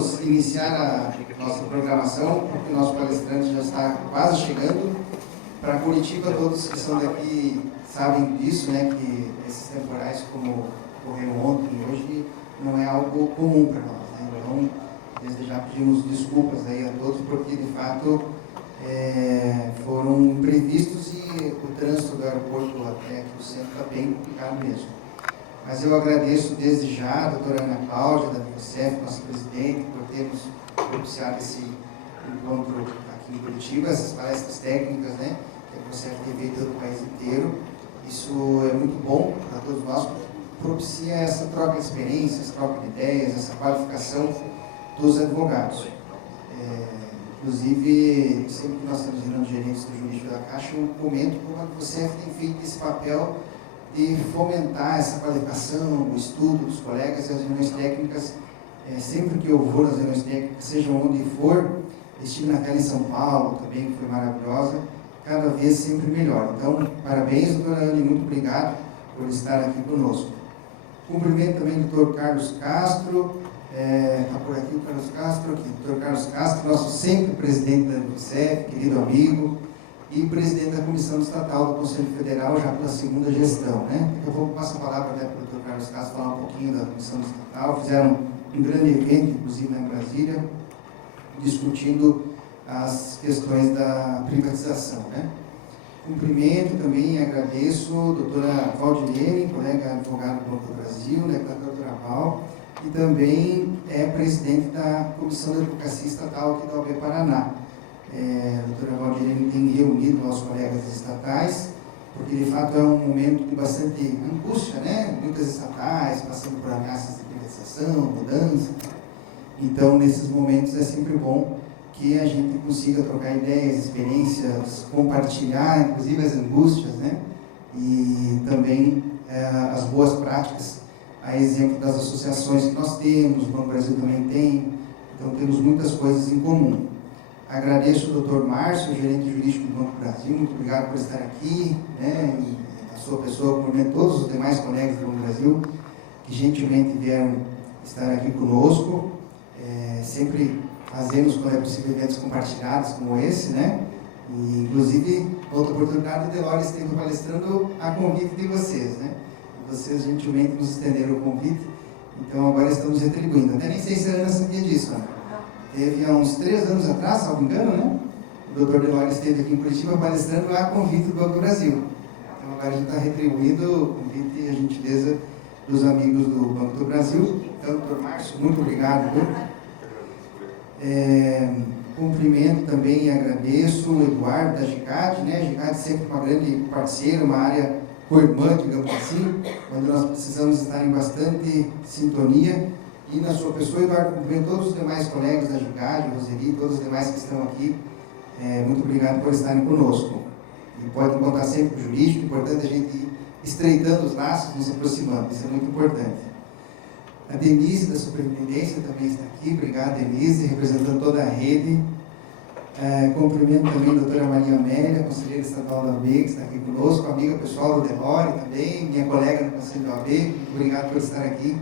vamos iniciar a nossa programação, porque o nosso palestrante já está quase chegando. Para Curitiba, todos que são daqui sabem disso, né, que esses temporais como ocorreram ontem e hoje não é algo comum para nós, né? Então, desde já pedimos desculpas aí a todos, porque de fato foram imprevistos e o trânsito do aeroporto até aqui do centro está bem complicado mesmo. Mas eu agradeço desde já a doutora Ana Cláudia, da UNICEF, nossa presidente, por termos propiciado esse encontro aqui em Curitiba, essas palestras técnicas, né, que a UNICEF tem feito no país inteiro. Isso é muito bom para todos nós, propicia essa troca de experiências, troca de ideias, essa qualificação dos advogados. Inclusive, sempre que nós estamos virando gerentes do jurídico da Caixa, eu comento como a UNICEF tem feito esse papel de fomentar essa qualificação, o estudo dos colegas e as reuniões técnicas. Sempre que eu vou nas reuniões técnicas, seja onde for, estive naquela em São Paulo também, que foi maravilhosa, cada vez sempre melhor. Então, parabéns, doutora Anne, muito obrigado por estar aqui conosco. Cumprimento também o doutor Carlos Castro, está por aqui o Carlos Castro, aqui, doutor Carlos Castro, nosso sempre presidente da UNICEF, querido amigo, e presidente da Comissão Estatal do Conselho Federal, já pela segunda gestão, né? Daqui a pouco passo a palavra até para o Dr. Carlos Castro falar um pouquinho da Comissão Estatal. Fizeram um grande evento, inclusive, em Brasília, discutindo as questões da privatização, né? Cumprimento também e agradeço a doutora Valdilene, colega advogada do Banco do Brasil, né, da doutora Val, e também é presidente da Comissão de Advocacia Estatal aqui da OAB Paraná. A doutora Valdilene tem reunido nossos colegas estatais, porque de fato é um momento de bastante angústia, né? Muitas estatais passando por ameaças de privatização, mudança. Então, nesses momentos é sempre bom que a gente consiga trocar ideias, experiências, compartilhar, inclusive as angústias, né? E também as boas práticas, a exemplo das associações que nós temos, o Banco do Brasil também tem, então temos muitas coisas em comum. Agradeço ao Dr. Márcio, gerente jurídico do Banco do Brasil, muito obrigado por estar aqui, né, e a sua pessoa, cumprimento todos os demais colegas do Banco do Brasil, que gentilmente vieram estar aqui conosco. Sempre fazemos, quando é possível, eventos compartilhados como esse, né, e inclusive, outra oportunidade, o Delores esteve palestrando a convite de vocês, né, e vocês gentilmente nos estenderam o convite, então agora estamos retribuindo. Até nem sei se a Ana sabia disso, né? Teve há uns 3 anos atrás, salvo engano, né? O Dr. Delores esteve aqui em Curitiba palestrando a convite do Banco do Brasil. Então agora a gente está retribuindo o convite e a gentileza dos amigos do Banco do Brasil. Então, Dr. Márcio, muito obrigado. Cumprimento também e agradeço o Eduardo da GICAD, né? A GICAD sempre uma grande parceira, uma área co-irmã, digamos assim, onde nós precisamos estar em bastante sintonia. E na sua pessoa, Eduardo, cumprimento todos os demais colegas da GICAD, Roseli, todos os demais que estão aqui. Muito obrigado por estarem conosco. E podem contar sempre com o jurídico, é importante a gente ir estreitando os laços, nos aproximando, isso é muito importante. A Denise, da Superintendência, também está aqui. Obrigado, Denise, representando toda a rede. Cumprimento também a doutora Maria Amélia, conselheira estadual da OAB, que está aqui conosco, amiga pessoal do Delore também, minha colega no Conselho da OAB. Muito obrigado por estar aqui.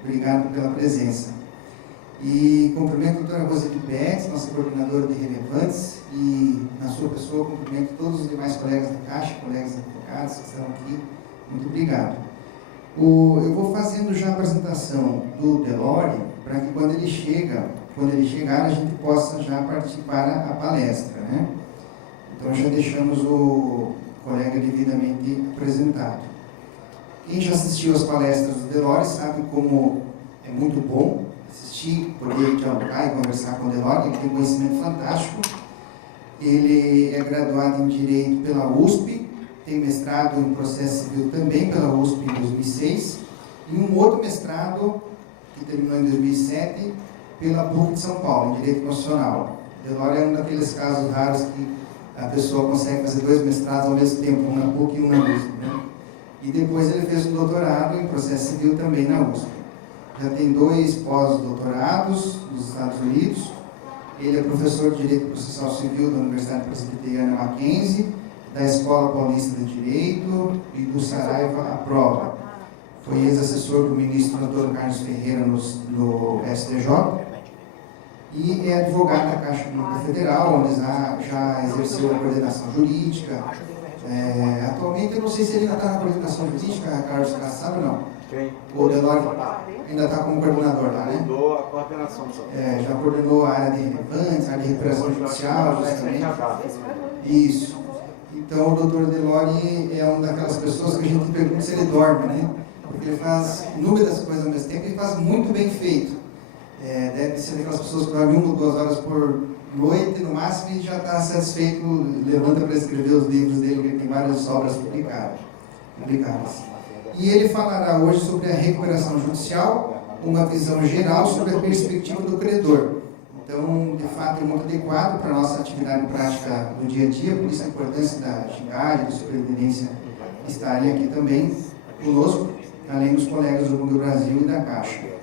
Obrigado pela presença. E cumprimento a doutora Roseli Pérez, nossa coordenadora de Relevantes, e na sua pessoa cumprimento todos os demais colegas da Caixa, colegas advogados que estão aqui. Muito obrigado. Eu vou fazendo já a apresentação do Delore, para que quando ele chegar, a gente possa já partir para a palestra, né? Então já deixamos o colega devidamente apresentado. Quem já assistiu às palestras do Delore sabe como é muito bom assistir, poder dialogar e conversar com o Delore. Ele tem um conhecimento fantástico. Ele é graduado em Direito pela USP, tem mestrado em Processo Civil também pela USP em 2006, e um outro mestrado, que terminou em 2007, pela PUC de São Paulo, em Direito Constitucional. O Delore é um daqueles casos raros que a pessoa consegue fazer 2 mestrados ao mesmo tempo, um na PUC e um na USP, né? E depois ele fez um doutorado em Processo Civil também na USP. Já tem 2 pós-doutorados nos Estados Unidos. Ele é professor de Direito Processual Civil da Universidade Presbiteriana Mackenzie, da Escola Paulista de Direito e do Saraiva à Prova. Foi ex-assessor do ministro Antônio Carlos Ferreira no STJ e é advogado da Caixa Econômica Federal, onde já exerceu a coordenação jurídica. Atualmente, eu não sei se ele ainda está na coordenação jurídica, Carlos Castro, sabe ou não? Quem? O Delori ainda está como coordenador lá, né? Mudou a coordenação só. Já coordenou a área de relevantes, a área de recuperação judicial, justamente. Isso. Então, o doutor Delori é uma daquelas pessoas que a gente pergunta se ele dorme, né? Porque ele faz inúmeras coisas ao mesmo tempo e faz muito bem feito. Deve ser daquelas pessoas que dormem 1 ou 2 horas por noite, no máximo, e já está satisfeito, levanta para escrever os livros dele, porque ele tem várias obras publicadas. E ele falará hoje sobre a recuperação judicial, uma visão geral sobre a perspectiva do credor. Então, de fato, é muito adequado para a nossa atividade prática do dia a dia, por isso a importância da GINGAD, da Superintendência estarem aqui também conosco, além dos colegas do Banco do Brasil e da Caixa.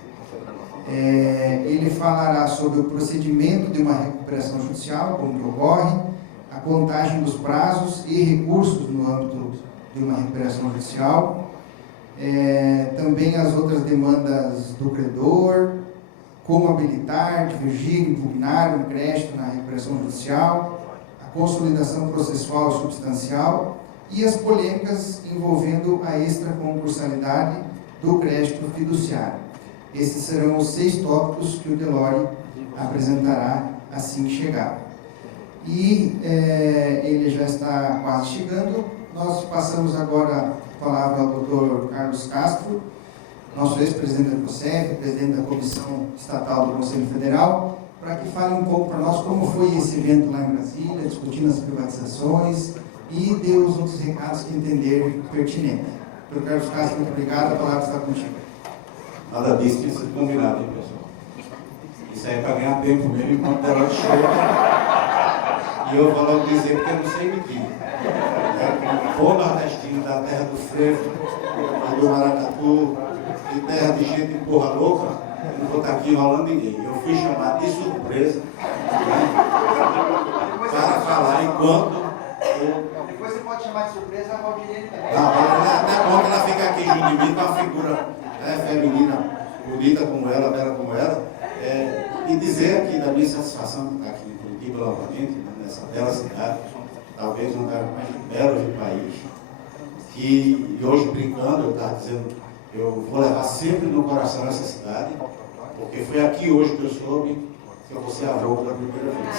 Ele falará sobre o procedimento de uma recuperação judicial, como que ocorre, a contagem dos prazos e recursos no âmbito de uma recuperação judicial, também as outras demandas do credor, como habilitar, divergir, impugnar o crédito na recuperação judicial, a consolidação processual e substancial e as polêmicas envolvendo a extraconcursalidade do crédito fiduciário. Esses serão os 6 tópicos que o Delori apresentará assim que chegar. E ele já está quase chegando. Nós passamos agora a palavra ao Dr. Carlos Castro, nosso ex-presidente da CONCEF, presidente da Comissão Estatal do Conselho Federal, para que fale um pouco para nós como foi esse evento lá em Brasília, discutindo as privatizações e dê os outros recados que entender pertinente. Dr. Carlos Castro, muito obrigado, a palavra está contigo. Nada disso tinha sido combinado, hein, pessoal? Isso aí é para ganhar tempo mesmo enquanto o Delori chega. E eu vou logo dizer porque eu não sei mentir. Como nordestino da terra do frevo, do maracatu, de terra de gente porra louca, eu não vou estar aqui enrolando ninguém. Eu fui chamado de surpresa, né, para falar enquanto. Depois você pode chamar de surpresa a Valdirene também. Não, é bom que ela fica aqui junto de mim com uma figura feminina, bonita como ela, bela como ela, e dizer aqui da minha satisfação de estar aqui em Curitiba novamente, né, nessa bela cidade, talvez uma das mais belas do país, e hoje brincando, eu estava dizendo, eu vou levar sempre no coração essa cidade, porque foi aqui hoje que eu soube que eu vou ser avô pela primeira vez.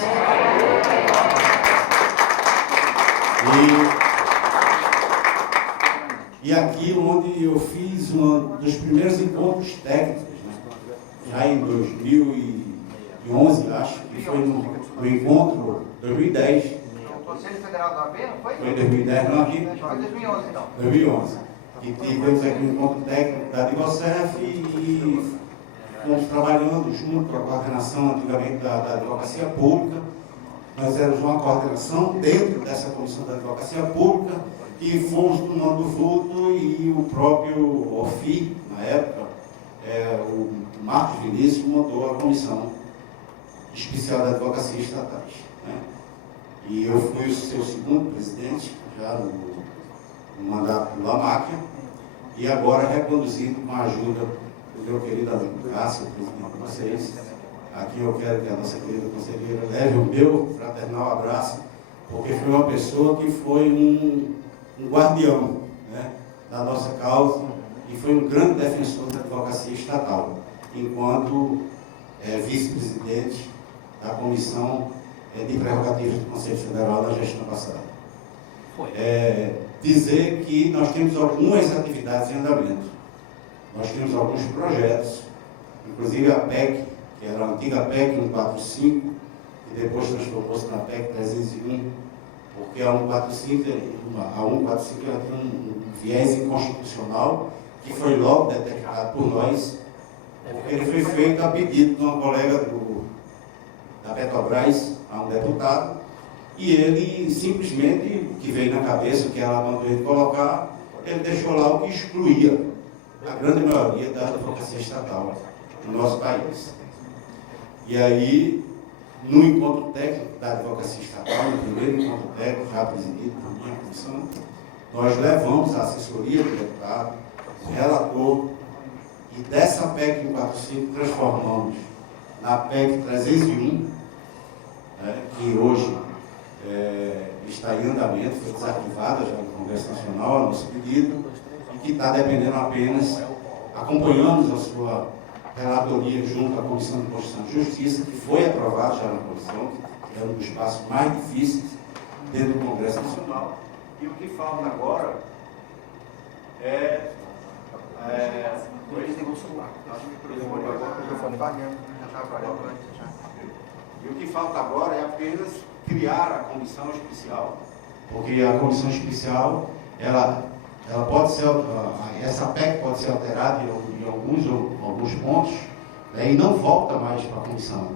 E aqui onde eu fiz um dos primeiros encontros técnicos, né? Já em 2011, acho, que foi no encontro 2010. O Conselho Federal do AB, não foi? Foi em 2010, não aqui? Foi em 2011, então. 2011. E tivemos aqui um encontro técnico da DIGOCEF e fomos trabalhando junto com a coordenação antigamente da Advocacia Pública. Nós éramos uma coordenação dentro dessa Comissão da Advocacia Pública e fomos tomando vulto e o próprio OFI, na época, o Marcos Vinícius, montou a Comissão Especial da Advocacia Estatais. Né? E eu fui o seu segundo presidente, já no mandato do Lamáquia, e agora reconduzido com a ajuda do meu querido amigo Cássio, presidente de vocês, a quem eu quero que a nossa querida conselheira leve o meu fraternal abraço, porque foi uma pessoa que foi um guardião, né, da nossa causa e foi um grande defensor da advocacia estatal, enquanto vice-presidente da Comissão de Prerrogativas do Conselho Federal na gestão passada. Dizer que nós temos algumas atividades em andamento. Nós temos alguns projetos, inclusive a PEC, que era a antiga PEC 145, e depois transformou-se na PEC 301, porque a 145 ela tem um viés inconstitucional, que foi logo detectado por nós, porque ele foi feito a pedido de uma colega da Petrobras, a um deputado, e ele simplesmente, o que veio na cabeça, o que ela mandou ele colocar, ele deixou lá o que excluía a grande maioria da advocacia estatal no nosso país. E aí, no encontro técnico da advocacia estatal, no primeiro encontro técnico, já presidido por minha comissão, nós levamos a assessoria do deputado, o relator, e dessa PEC 145 transformamos na PEC 301, que hoje está em andamento, foi desarquivada já no Congresso Nacional, a nosso pedido, e que está dependendo apenas, acompanhamos a sua relatoria junto à Comissão de Constituição e Justiça, que foi aprovada já na comissão, que é um dos passos mais difíceis dentro do Congresso Nacional. E o que falta agora é e o que falta agora é apenas criar a comissão especial, porque a comissão especial, ela pode ser, essa PEC pode ser alterada em alguns pontos, e não volta mais para a comissão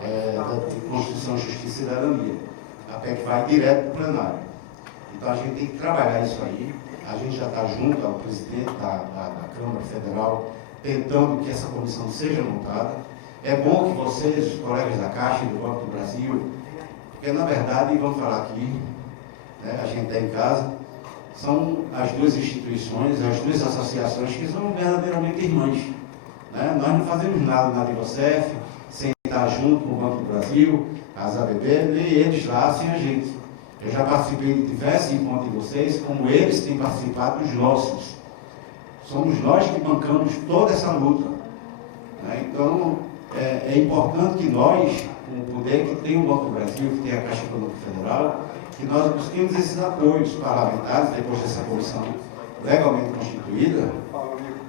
de Constituição, Justiça e Cidadania. A PEC vai direto para o plenário. Então a gente tem que trabalhar isso aí. A gente já está junto ao presidente da Câmara Federal, tentando que essa comissão seja montada. É bom que vocês, os colegas da Caixa e do Banco do Brasil, porque na verdade, vamos falar aqui, a gente está em casa, são as duas instituições, as duas associações que são verdadeiramente irmãs. Nós não fazemos nada na Advocef sem estar junto com o Banco do Brasil, as ABB, nem eles lá sem a gente. Eu já participei de diversos encontros de vocês, como eles têm participado dos nossos. Somos nós que bancamos toda essa luta. Então, é importante que nós, com o poder que tem o Banco do Brasil, que tem a Caixa Econômica Federal, que nós busquemos esses apoios parlamentares, depois dessa comissão legalmente constituída,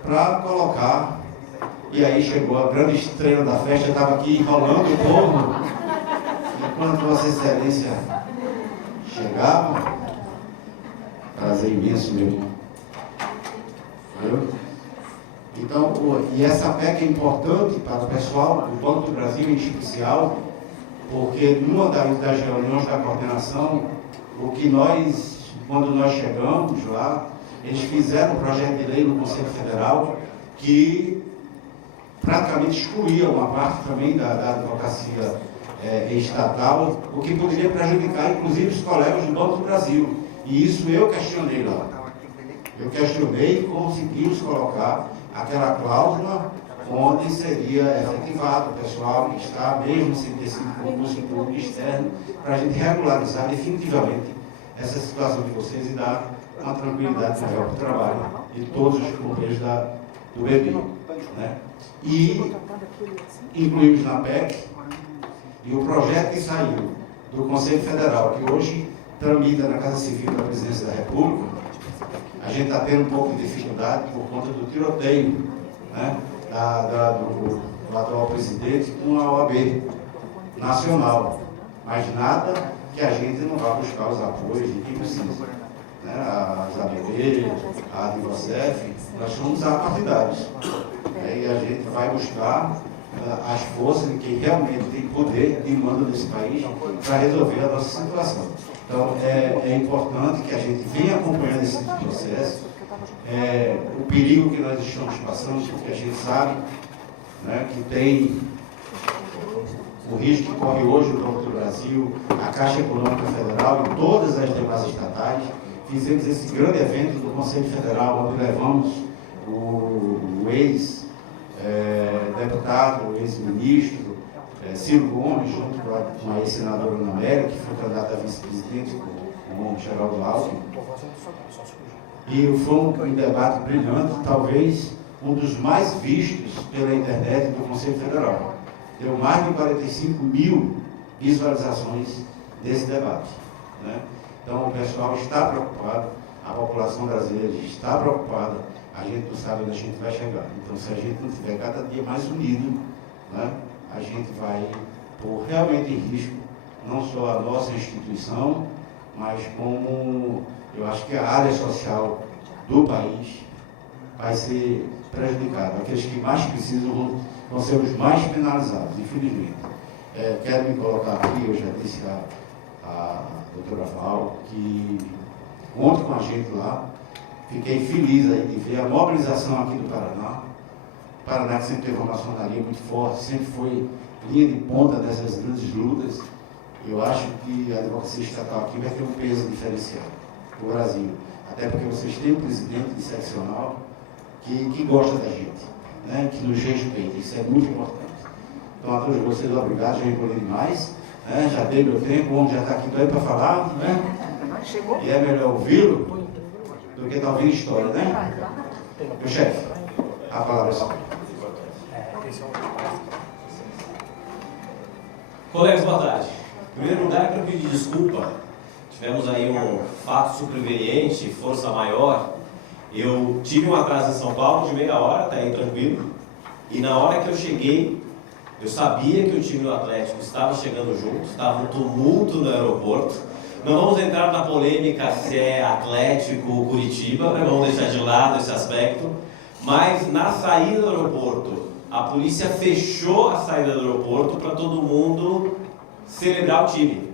para colocar. E aí chegou a grande estrela da festa, estava aqui enrolando o povo, enquanto Vossa Excelência chegava. Prazer imenso, meu irmão. Então, e essa PEC é importante para o pessoal do Banco do Brasil em especial, porque numa das reuniões da coordenação, quando nós chegamos lá, eles fizeram um projeto de lei no Conselho Federal que praticamente excluía uma parte também da advocacia estatal, o que poderia prejudicar, inclusive, os colegas do Banco do Brasil. E isso eu questionei lá. Eu questionei e conseguimos colocar aquela cláusula onde seria efetivado o pessoal que está, mesmo sem ter sido concurso público externo, para a gente regularizar definitivamente essa situação de vocês e dar uma tranquilidade maior para o trabalho de todos os companheiros do BB. E incluímos na PEC, e o projeto que saiu do Conselho Federal, que hoje tramita na Casa Civil da Presidência da República, a gente está tendo um pouco de dificuldade por conta do tiroteio do atual presidente com a OAB nacional. Mas nada que a gente não vá buscar os apoios de quem precisa. As ABB, a Advocef, nós somos apartidários. E a gente vai buscar as forças de quem realmente tem poder e manda nesse país para resolver a nossa situação. Então, é importante que a gente venha acompanhando esse processo, o perigo que nós estamos passando, porque a gente sabe que tem o risco que corre hoje o Banco do Brasil, a Caixa Econômica Federal e todas as demais estatais. Fizemos esse grande evento do Conselho Federal, onde levamos o ex-deputado, o ex-ministro, Ciro Gomes, junto com a ex-senadora Ana Amélia, que foi candidata a vice-presidente com o Geraldo Alckmin. E foi um debate brilhante, talvez um dos mais vistos pela internet do Conselho Federal. Deu mais de 45 mil visualizações desse debate. Então o pessoal está preocupado, a população brasileira está preocupada, a gente não sabe onde a gente vai chegar. Então, se a gente não estiver cada dia mais unido, a gente vai pôr realmente em risco não só a nossa instituição, mas como eu acho que a área social do país vai ser prejudicada. Aqueles que mais precisam vão ser os mais penalizados, infelizmente. Quero me colocar aqui, eu já disse a doutora Val, que conta com a gente lá. Fiquei feliz aí de ver a mobilização aqui do Paraná. O Paraná que sempre teve uma maçonaria muito forte, sempre foi linha de ponta dessas grandes lutas. Eu acho que a advocacia estatal aqui vai ter um peso diferenciado no Brasil. Até porque vocês têm um presidente seccional que gosta da gente, que nos respeita. Isso é muito importante. Então, a todos vocês, obrigado, já encolhi demais. Né? Já dei meu tempo, o homem já está aqui também para falar. Né? E é melhor ouvi-lo do que estar ouvindo história, né? Meu chefe, a palavra é sua. Colegas, boa tarde. Em primeiro lugar, eu quero pedir desculpa. Tivemos aí um fato superveniente, força maior. Eu tive um atraso em São Paulo de meia hora, tá aí tranquilo. E na hora que eu cheguei, eu sabia que o time do Atlético estava chegando junto, estava um tumulto no aeroporto. Não vamos entrar na polêmica se é Atlético ou Curitiba, né? Vamos deixar de lado esse aspecto. Mas na saída do aeroporto, a polícia fechou a saída do aeroporto para todo mundo celebrar o time.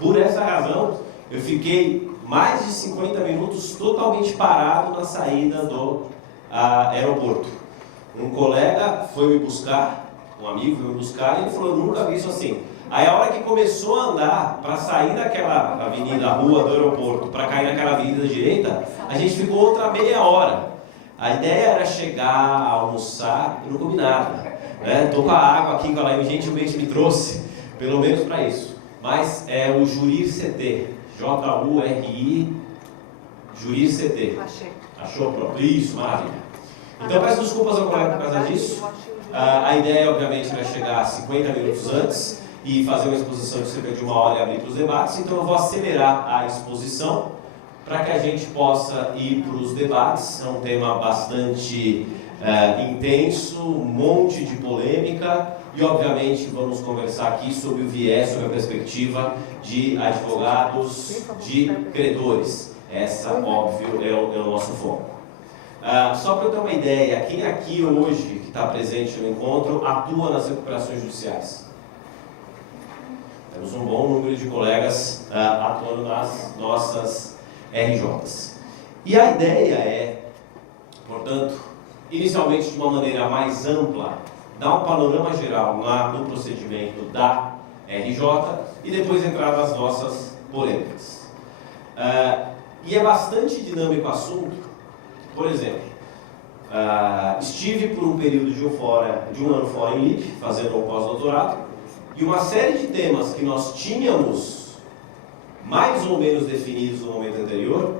Por essa razão, eu fiquei mais de 50 minutos totalmente parado na saída do aeroporto. Um colega foi me buscar, um amigo foi me buscar, e ele falou: nunca vi isso assim. Aí a hora que começou a andar para sair daquela avenida, rua do aeroporto, para cair naquela avenida direita, a gente ficou outra meia hora. A ideia era chegar, almoçar e não comi nada. Estou com a água aqui que ela gentilmente me trouxe, pelo menos para isso. Mas é o Jurir CT, J-U-R-I, Jurir CT. Achou próprio? Isso, maravilha. Então peço desculpas ao colega por causa disso. A ideia, obviamente, era chegar 50 minutos antes e fazer uma exposição de cerca de 1 hora e abrir para os debates. Então eu vou acelerar a exposição para que a gente possa ir para os debates. É um tema bastante intenso, um monte de polêmica e, obviamente, vamos conversar aqui sobre o viés, sobre a perspectiva de advogados, de credores. Essa, óbvio, é o nosso foco. Só para eu ter uma ideia, quem aqui hoje, que está presente no encontro, atua nas recuperações judiciais? Temos um bom número de colegas atuando nas nossas RJs. E a ideia é, portanto, inicialmente de uma maneira mais ampla, dar um panorama geral no procedimento da RJ e depois entrar nas nossas polêmicas. E é bastante dinâmico o assunto. Por exemplo, estive por um período de um ano fora em LIP, fazendo um pós-doutorado, e uma série de temas que nós tínhamos mais ou menos definidos no momento anterior,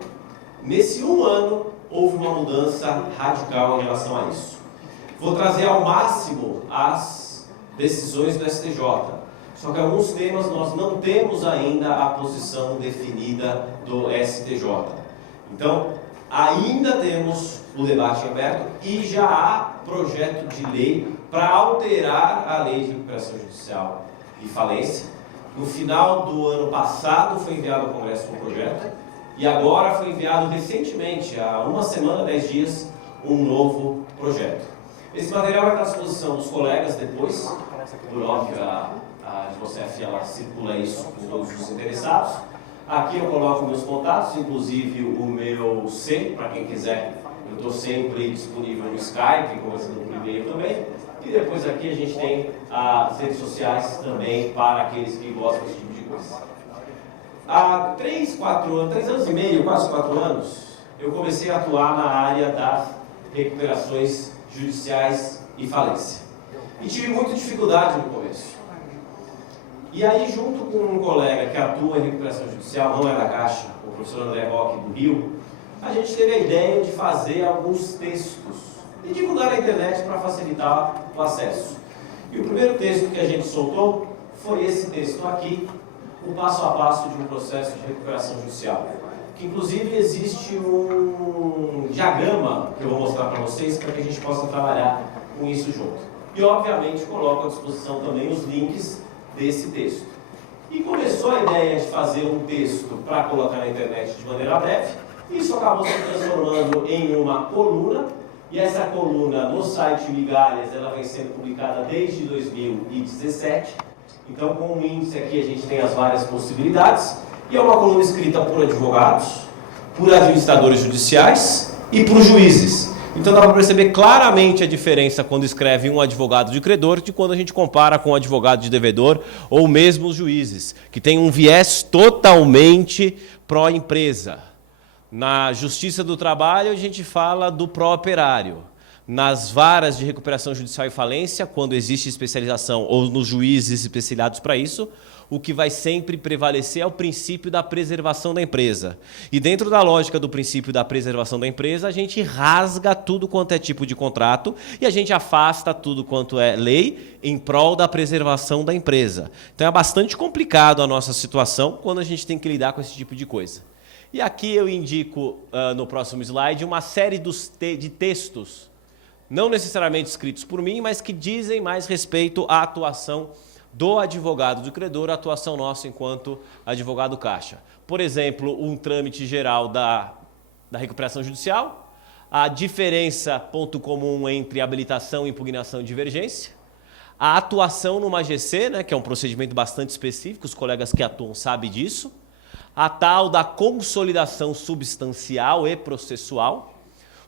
nesse um ano houve uma mudança radical em relação a isso. Vou trazer ao máximo as decisões do STJ, só que alguns temas nós não temos ainda a posição definida do STJ. Então, ainda temos o debate aberto e já há projeto de lei para alterar a lei de recuperação judicial e falência. No final do ano passado foi enviado ao Congresso um projeto e agora foi enviado recentemente, há uma semana, 10 dias, um novo projeto. Esse material vai estar à disposição dos colegas depois, por óbvio, a Advocef ela circula isso com todos os interessados. Aqui eu coloco meus contatos, inclusive o meu C, para quem quiser, eu estou sempre disponível no Skype, conversando por e-mail também. E depois aqui a gente tem as redes sociais também para aqueles que gostam desse tipo de coisa. Há 3 anos e meio, quase 4 anos, eu comecei a atuar na área das recuperações judiciais e falência. E tive muita dificuldade no começo. E aí, junto com um colega que atua em recuperação judicial, não é da Caixa, o professor André Roque do Rio, a gente teve a ideia de fazer alguns textos e divulgar na internet para facilitar o acesso. E o primeiro texto que a gente soltou foi esse texto aqui, o passo a passo de um processo de recuperação judicial. Que inclusive existe um diagrama que eu vou mostrar para vocês para que a gente possa trabalhar com isso junto. E obviamente coloco à disposição também os links desse texto. E começou a ideia de fazer um texto para colocar na internet de maneira breve. Isso acabou se transformando em uma coluna. E essa coluna no site Migalhas, ela vem sendo publicada desde 2017. Então, com o índice aqui, a gente tem as várias possibilidades. E é uma coluna escrita por advogados, por administradores judiciais e por juízes. Então dá para perceber claramente a diferença quando escreve um advogado de credor de quando a gente compara com um advogado de devedor ou mesmo os juízes, que tem um viés totalmente pró-empresa. Na Justiça do Trabalho a gente fala do pró-operário. nas varas de recuperação judicial e falência, quando existe especialização, ou nos juízes especializados para isso, o que vai sempre prevalecer é o princípio da preservação da empresa. E dentro da lógica do princípio da preservação da empresa, a gente rasga tudo quanto é tipo de contrato e a gente afasta tudo quanto é lei em prol da preservação da empresa. Então é bastante complicado a nossa situação quando a gente tem que lidar com esse tipo de coisa. E aqui eu indico, no próximo slide, uma série de textos, não necessariamente escritos por mim, mas que dizem mais respeito à atuação do advogado do credor, a atuação nossa enquanto advogado caixa. Por exemplo, um trâmite geral da recuperação judicial, a diferença, ponto comum, entre habilitação, impugnação e divergência, a atuação numa AGC, né, que é um procedimento bastante específico, os colegas que atuam sabem disso, a tal da consolidação substancial e processual,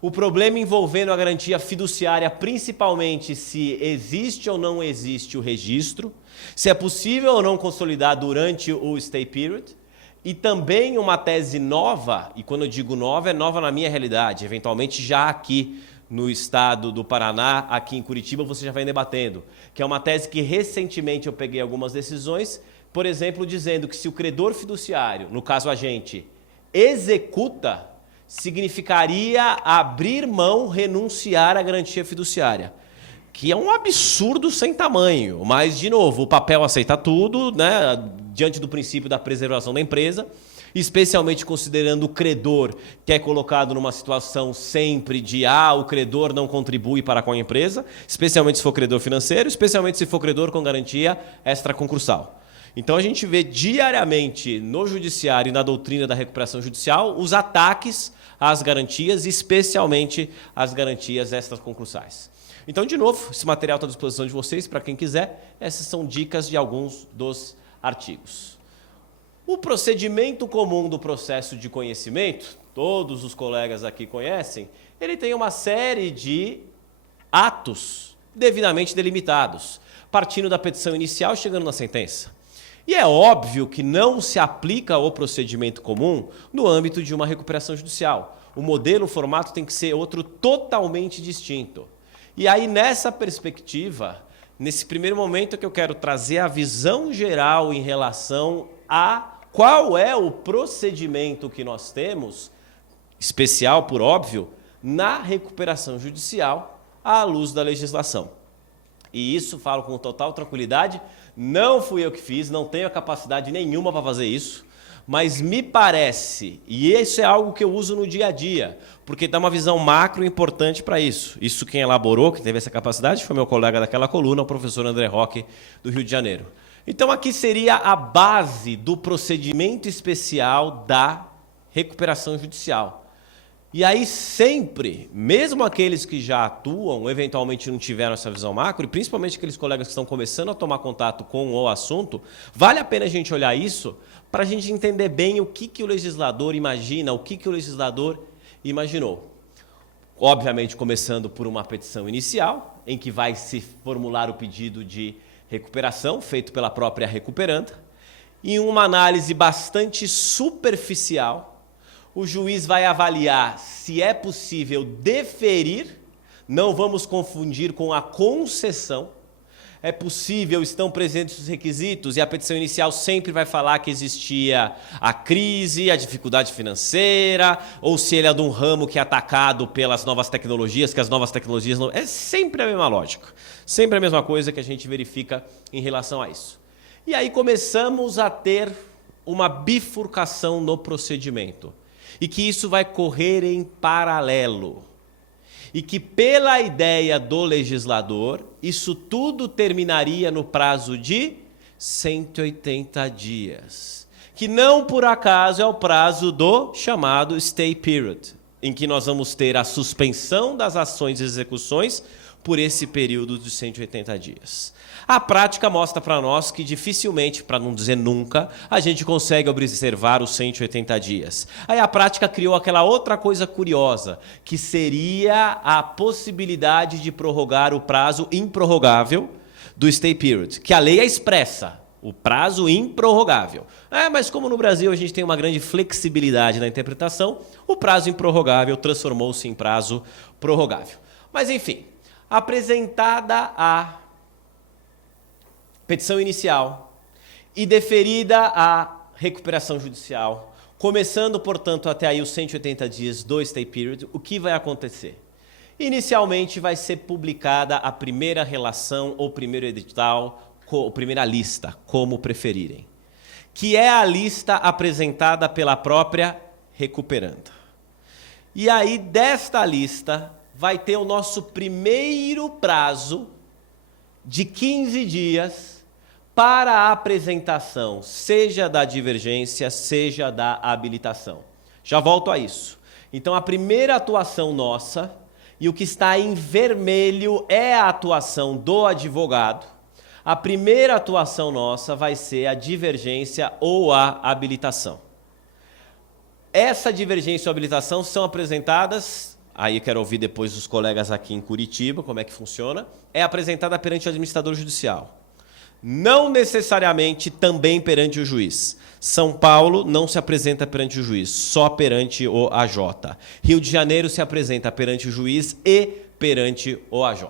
o problema envolvendo a garantia fiduciária, principalmente se existe ou não existe o registro, se é possível ou não consolidar durante o stay period, e também uma tese nova, e quando eu digo nova, é nova na minha realidade, eventualmente já aqui no estado do Paraná, aqui em Curitiba, você já vem debatendo, que é uma tese que recentemente eu peguei algumas decisões, por exemplo, dizendo que se o credor fiduciário, no caso a gente, executa, significaria abrir mão, renunciar à garantia fiduciária, que é um absurdo sem tamanho, mas, de novo, o papel aceita tudo, né, diante do princípio da preservação da empresa, especialmente considerando o credor, que é colocado numa situação sempre de o credor não contribui para com a empresa, especialmente se for credor financeiro, especialmente se for credor com garantia extraconcursal. Então a gente vê diariamente no judiciário e na doutrina da recuperação judicial os ataques às garantias, especialmente às garantias extraconcursais. Então, de novo, esse material está à disposição de vocês, para quem quiser. Essas são dicas de alguns dos artigos. O procedimento comum do processo de conhecimento, todos os colegas aqui conhecem, ele tem uma série de atos devidamente delimitados, partindo da petição inicial, chegando na sentença. E é óbvio que não se aplica o procedimento comum no âmbito de uma recuperação judicial. O modelo, o formato tem que ser outro totalmente distinto. E aí, nessa perspectiva, nesse primeiro momento que eu quero trazer a visão geral em relação a qual é o procedimento que nós temos, especial por óbvio, na recuperação judicial à luz da legislação. E isso, falo com total tranquilidade, não fui eu que fiz, não tenho capacidade nenhuma para fazer isso, mas me parece, e isso é algo que eu uso no dia a dia, porque dá uma visão macro importante para isso. Isso quem elaborou, que teve essa capacidade, foi meu colega daquela coluna, o professor André Roque, do Rio de Janeiro. Então aqui seria a base do procedimento especial da recuperação judicial. E aí sempre, mesmo aqueles que já atuam, eventualmente não tiveram essa visão macro, e principalmente aqueles colegas que estão começando a tomar contato com o assunto, vale a pena a gente olhar isso para a gente entender bem o que o legislador imagina, o que o legislador imaginou. Obviamente, começando por uma petição inicial, em que vai se formular o pedido de recuperação, feito pela própria recuperanda, e uma análise bastante superficial, o juiz vai avaliar se é possível deferir, não vamos confundir com a concessão, é possível, estão presentes os requisitos, e a petição inicial sempre vai falar que existia a crise, a dificuldade financeira, ou se ele é de um ramo que é atacado pelas novas tecnologias, que as novas tecnologias não... É sempre a mesma lógica, sempre a mesma coisa que a gente verifica em relação a isso. E aí começamos a ter uma bifurcação no procedimento, e que isso vai correr em paralelo. E que, pela ideia do legislador, isso tudo terminaria no prazo de 180 dias. Que não por acaso é o prazo do chamado stay period, em que nós vamos ter a suspensão das ações e execuções por esse período de 180 dias. A prática mostra para nós que dificilmente, para não dizer nunca, a gente consegue observar os 180 dias. Aí a prática criou aquela outra coisa curiosa, que seria a possibilidade de prorrogar o prazo improrrogável do stay period, que a lei é expressa, o prazo improrrogável. Mas como no Brasil a gente tem uma grande flexibilidade na interpretação, o prazo improrrogável transformou-se em prazo prorrogável. Mas, enfim, apresentada a petição inicial e deferida a recuperação judicial, começando, portanto, até aí os 180 dias do stay period, o que vai acontecer? Inicialmente vai ser publicada a primeira relação ou primeiro edital, ou primeira lista, como preferirem, que é a lista apresentada pela própria recuperanda. E aí, desta lista, vai ter o nosso primeiro prazo de 15 dias para a apresentação, seja da divergência, seja da habilitação. Já volto a isso. Então, a primeira atuação nossa, e o que está em vermelho é a atuação do advogado, a primeira atuação nossa vai ser a divergência ou a habilitação. Essa divergência ou habilitação são apresentadas, aí eu quero ouvir depois dos colegas aqui em Curitiba, como é que funciona, é apresentada perante o administrador judicial. Não necessariamente também perante o juiz. São Paulo não se apresenta perante o juiz, só perante o AJ. Rio de Janeiro se apresenta perante o juiz e perante o AJ.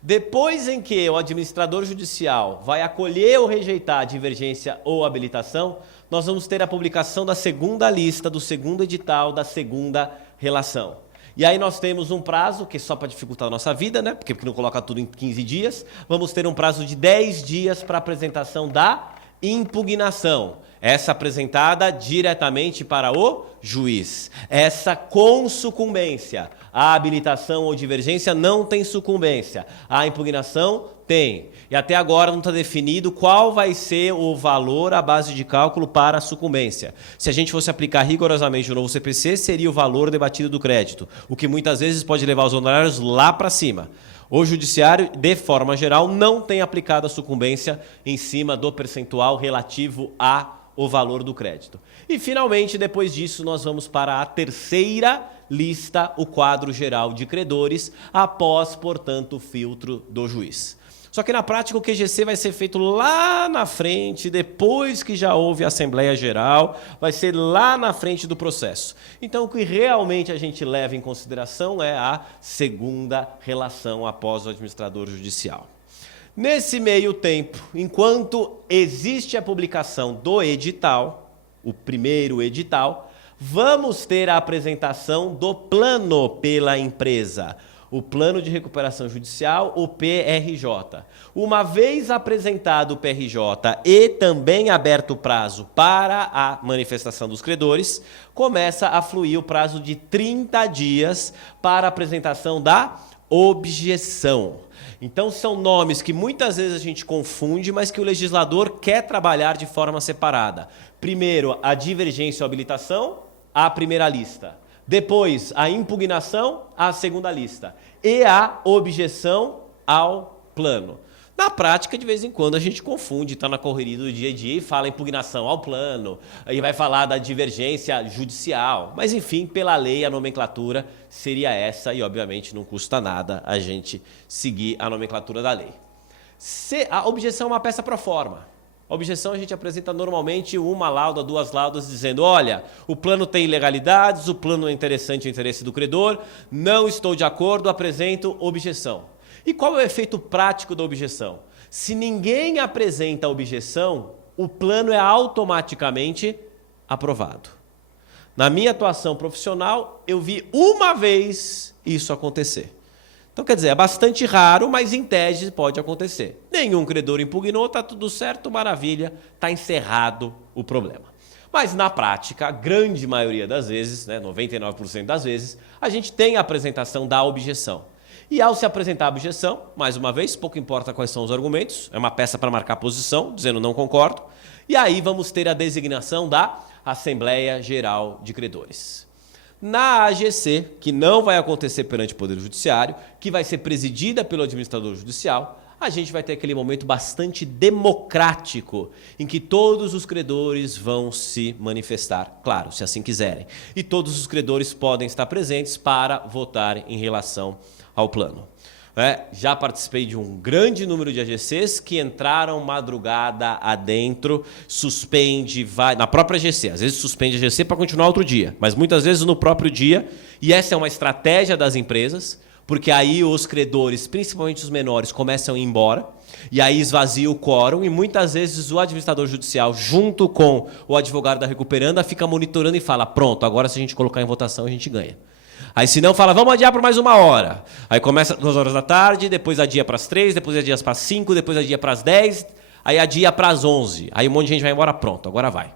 Depois em que o administrador judicial vai acolher ou rejeitar a divergência ou habilitação, nós vamos ter a publicação da segunda lista, do segundo edital, da segunda relação. E aí nós temos um prazo, que é só para dificultar a nossa vida, né? Porque não coloca tudo em 15 dias. Vamos ter um prazo de 10 dias para apresentação da impugnação. Essa apresentada diretamente para o juiz. Essa com sucumbência. A habilitação ou divergência não tem sucumbência. A impugnação tem. E até agora não está definido qual vai ser o valor, a base de cálculo para a sucumbência. Se a gente fosse aplicar rigorosamente o novo CPC, seria o valor debatido do crédito, o que muitas vezes pode levar os honorários lá para cima. O judiciário, de forma geral, não tem aplicado a sucumbência em cima do percentual relativo ao valor do crédito. E, finalmente, depois disso, nós vamos para a terceira lista, o quadro geral de credores, após, portanto, o filtro do juiz. Só que na prática o QGC vai ser feito lá na frente, depois que já houve a Assembleia Geral, vai ser lá na frente do processo. Então o que realmente a gente leva em consideração é a segunda relação após o administrador judicial. Nesse meio tempo, enquanto existe a publicação do edital, o primeiro edital, vamos ter a apresentação do plano pela empresa. O Plano de Recuperação Judicial, o PRJ. Uma vez apresentado o PRJ e também aberto o prazo para a manifestação dos credores, começa a fluir o prazo de 30 dias para a apresentação da objeção. Então são nomes que muitas vezes a gente confunde, mas que o legislador quer trabalhar de forma separada. Primeiro, a divergência ou habilitação, a primeira lista. Depois, a impugnação, a segunda lista. E a objeção ao plano. Na prática, de vez em quando, a gente confunde, está na correria do dia a dia e fala impugnação ao plano, aí vai falar da divergência judicial. Mas, enfim, pela lei, a nomenclatura seria essa e, obviamente, não custa nada a gente seguir a nomenclatura da lei. A objeção é uma peça pro forma. A objeção a gente apresenta normalmente uma lauda, duas laudas, dizendo, olha, o plano tem ilegalidades, o plano é interessante ao interesse do credor, não estou de acordo, apresento objeção. E qual é o efeito prático da objeção? Se ninguém apresenta a objeção, o plano é automaticamente aprovado. Na minha atuação profissional, eu vi uma vez isso acontecer. Então, quer dizer, é bastante raro, mas em tese pode acontecer. Nenhum credor impugnou, está tudo certo, maravilha, está encerrado o problema. Mas na prática, a grande maioria das vezes, 99% das vezes, a gente tem a apresentação da objeção. E ao se apresentar a objeção, mais uma vez, pouco importa quais são os argumentos, é uma peça para marcar posição, dizendo não concordo, e aí vamos ter a designação da Assembleia Geral de Credores. Na AGC, que não vai acontecer perante o Poder Judiciário, que vai ser presidida pelo administrador judicial, a gente vai ter aquele momento bastante democrático, em que todos os credores vão se manifestar, claro, se assim quiserem. E todos os credores podem estar presentes para votar em relação ao plano. Já participei de um grande número de AGCs que entraram madrugada adentro, suspende, vai na própria AGC. Às vezes suspende a AGC para continuar outro dia, mas muitas vezes no próprio dia. E essa é uma estratégia das empresas, porque aí os credores, principalmente os menores, começam a ir embora, e aí esvazia o quórum, e muitas vezes o administrador judicial, junto com o advogado da recuperanda, fica monitorando e fala, pronto, agora se a gente colocar em votação, a gente ganha. Aí se não, fala, vamos adiar por mais 1 hora. Aí começa às 2 horas da tarde, depois adia para as 3, depois adia para as 5, depois adia para as 10, aí adia para as 11. Aí um monte de gente vai embora, pronto, agora vai.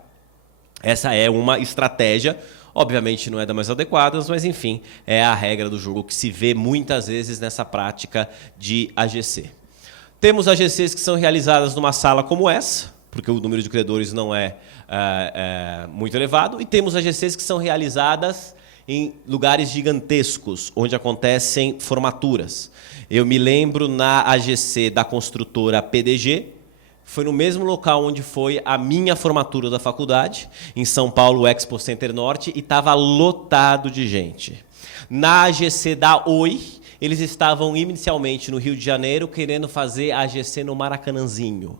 Essa é uma estratégia, obviamente não é das mais adequadas, mas enfim, é a regra do jogo que se vê muitas vezes nessa prática de AGC. Temos AGCs que são realizadas numa sala como essa, porque o número de credores não é muito elevado, e temos AGCs que são realizadas em lugares gigantescos, onde acontecem formaturas. Eu me lembro na AGC da construtora PDG, foi no mesmo local onde foi a minha formatura da faculdade, em São Paulo, Expo Center Norte, e estava lotado de gente. Na AGC da Oi, eles estavam inicialmente no Rio de Janeiro, querendo fazer a AGC no Maracanãzinho,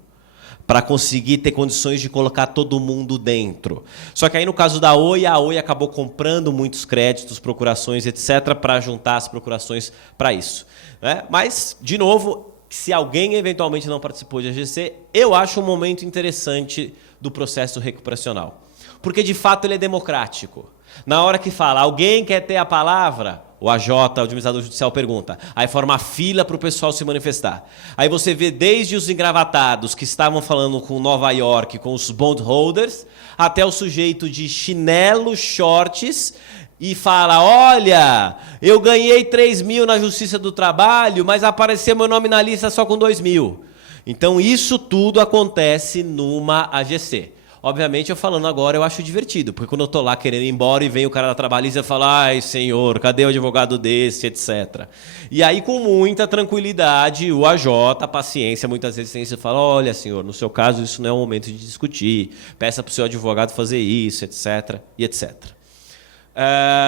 para conseguir ter condições de colocar todo mundo dentro. Só que aí, no caso da Oi, a Oi acabou comprando muitos créditos, procurações, etc., para juntar as procurações para isso. Né? Mas, de novo, se alguém eventualmente não participou de AGC, eu acho um momento interessante do processo recuperacional. Porque, de fato, ele é democrático. Na hora que fala, alguém quer ter a palavra, o AJ, o administrador judicial, pergunta. Aí forma fila para o pessoal se manifestar. Aí você vê desde os engravatados que estavam falando com Nova York, com os bondholders, até o sujeito de chinelo, shorts, e fala, olha, eu ganhei 3 mil na Justiça do Trabalho, mas apareceu meu nome na lista só com 2 mil. Então isso tudo acontece numa AGC. Obviamente, eu falando agora, eu acho divertido, porque quando eu estou lá querendo ir embora e vem o cara da trabalhista e fala, ai, senhor, cadê o advogado desse, etc. E aí, com muita tranquilidade, o AJ, a paciência, muitas vezes tem isso, fala, olha, senhor, no seu caso, isso não é o momento de discutir, peça para o seu advogado fazer isso, etc, e etc.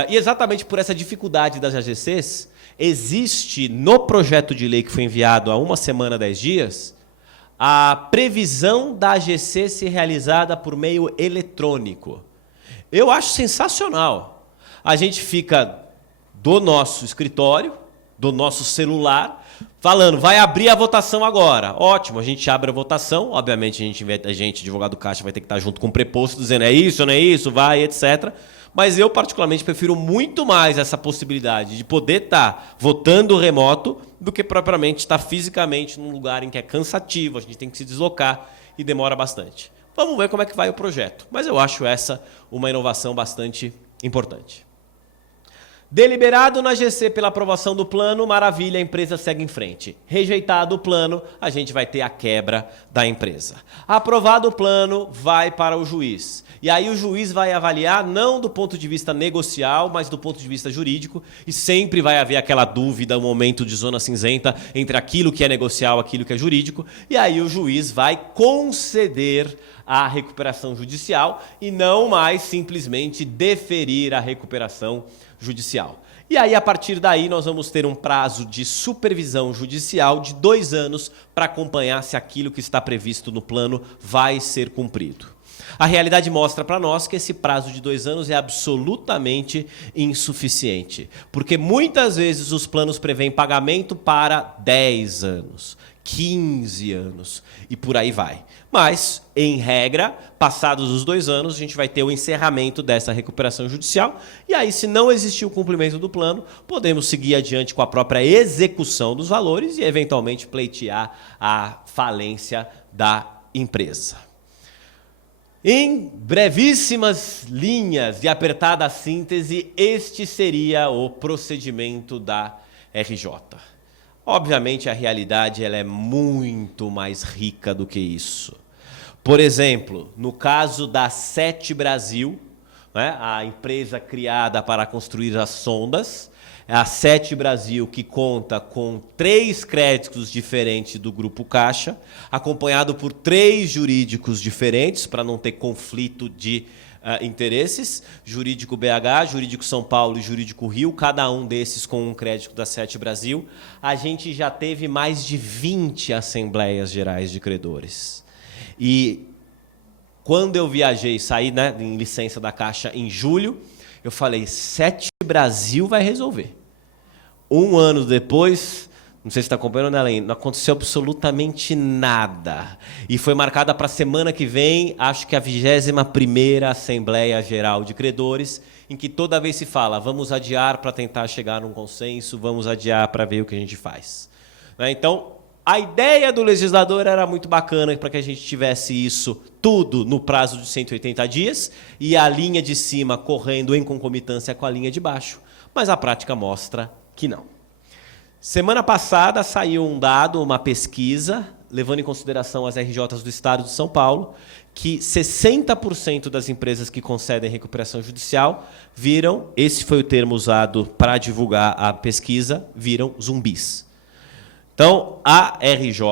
E exatamente por essa dificuldade das AGCs, existe no projeto de lei que foi enviado há 1 semana, 10 dias, a previsão da AGC ser realizada por meio eletrônico. Eu acho sensacional. A gente fica do nosso escritório, do nosso celular, falando, vai abrir a votação agora. Ótimo, a gente abre a votação, obviamente a gente, advogado Caixa, vai ter que estar junto com o preposto, dizendo é isso, não é isso, vai, etc. Mas eu, particularmente, prefiro muito mais essa possibilidade de poder estar votando remoto do que propriamente estar fisicamente num lugar em que é cansativo, a gente tem que se deslocar e demora bastante. Vamos ver como é que vai o projeto. Mas eu acho essa uma inovação bastante importante. Deliberado na AGC pela aprovação do plano, maravilha, a empresa segue em frente. Rejeitado o plano, a gente vai ter a quebra da empresa. Aprovado o plano, vai para o juiz. E aí o juiz vai avaliar não do ponto de vista negocial, mas do ponto de vista jurídico, e sempre vai haver aquela dúvida, um momento de zona cinzenta entre aquilo que é negocial e aquilo que é jurídico, e aí o juiz vai conceder a recuperação judicial e não mais simplesmente deferir a recuperação judicial. E aí, a partir daí, nós vamos ter um prazo de supervisão judicial de 2 anos para acompanhar se aquilo que está previsto no plano vai ser cumprido. A realidade mostra para nós que esse prazo de 2 anos é absolutamente insuficiente, porque muitas vezes os planos prevêem pagamento para 10 anos, 15 anos e por aí vai. Mas, em regra, passados os 2 anos, a gente vai ter o encerramento dessa recuperação judicial e aí, se não existir o cumprimento do plano, podemos seguir adiante com a própria execução dos valores e, eventualmente, pleitear a falência da empresa. Em brevíssimas linhas de apertada síntese, este seria o procedimento da RJ. Obviamente, a realidade ela é muito mais rica do que isso. Por exemplo, no caso da SET Brasil, né, a empresa criada para construir as sondas, a SET Brasil, que conta com 3 créditos diferentes do Grupo Caixa, acompanhado por 3 jurídicos diferentes, para não ter conflito de interesses, jurídico BH, jurídico São Paulo e jurídico Rio, cada um desses com um crédito da SET Brasil. A gente já teve mais de 20 Assembleias Gerais de Credores. E quando eu viajei, saí, né, em licença da Caixa em julho, eu falei, SET Brasil vai resolver. Um ano depois, não sei se está acompanhando, né, Elaine? Não aconteceu absolutamente nada. E foi marcada para a semana que vem, acho que a 21ª Assembleia Geral de Credores, em que toda vez se fala, vamos adiar para tentar chegar num consenso, vamos adiar para ver o que a gente faz. Né? Então, a ideia do legislador era muito bacana para que a gente tivesse isso tudo no prazo de 180 dias e a linha de cima correndo em concomitância com a linha de baixo, mas a prática mostra que não. Semana passada saiu um dado, uma pesquisa, levando em consideração as RJs do Estado de São Paulo, que 60% das empresas que concedem recuperação judicial viram, esse foi o termo usado para divulgar a pesquisa, viram zumbis. Então, a RJ,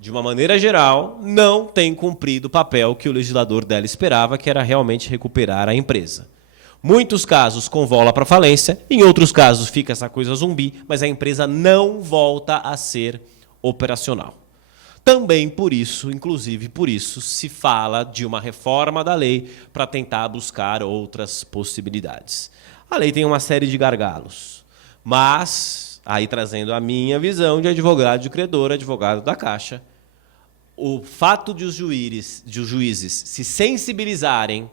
de uma maneira geral, não tem cumprido o papel que o legislador dela esperava, que era realmente recuperar a empresa. Muitos casos convola para falência, em outros casos fica essa coisa zumbi, mas a empresa não volta a ser operacional. Também por isso, inclusive por isso, se fala de uma reforma da lei para tentar buscar outras possibilidades. A lei tem uma série de gargalos, mas... Aí trazendo a minha visão de advogado de credor, advogado da Caixa, o fato de os juízes se sensibilizarem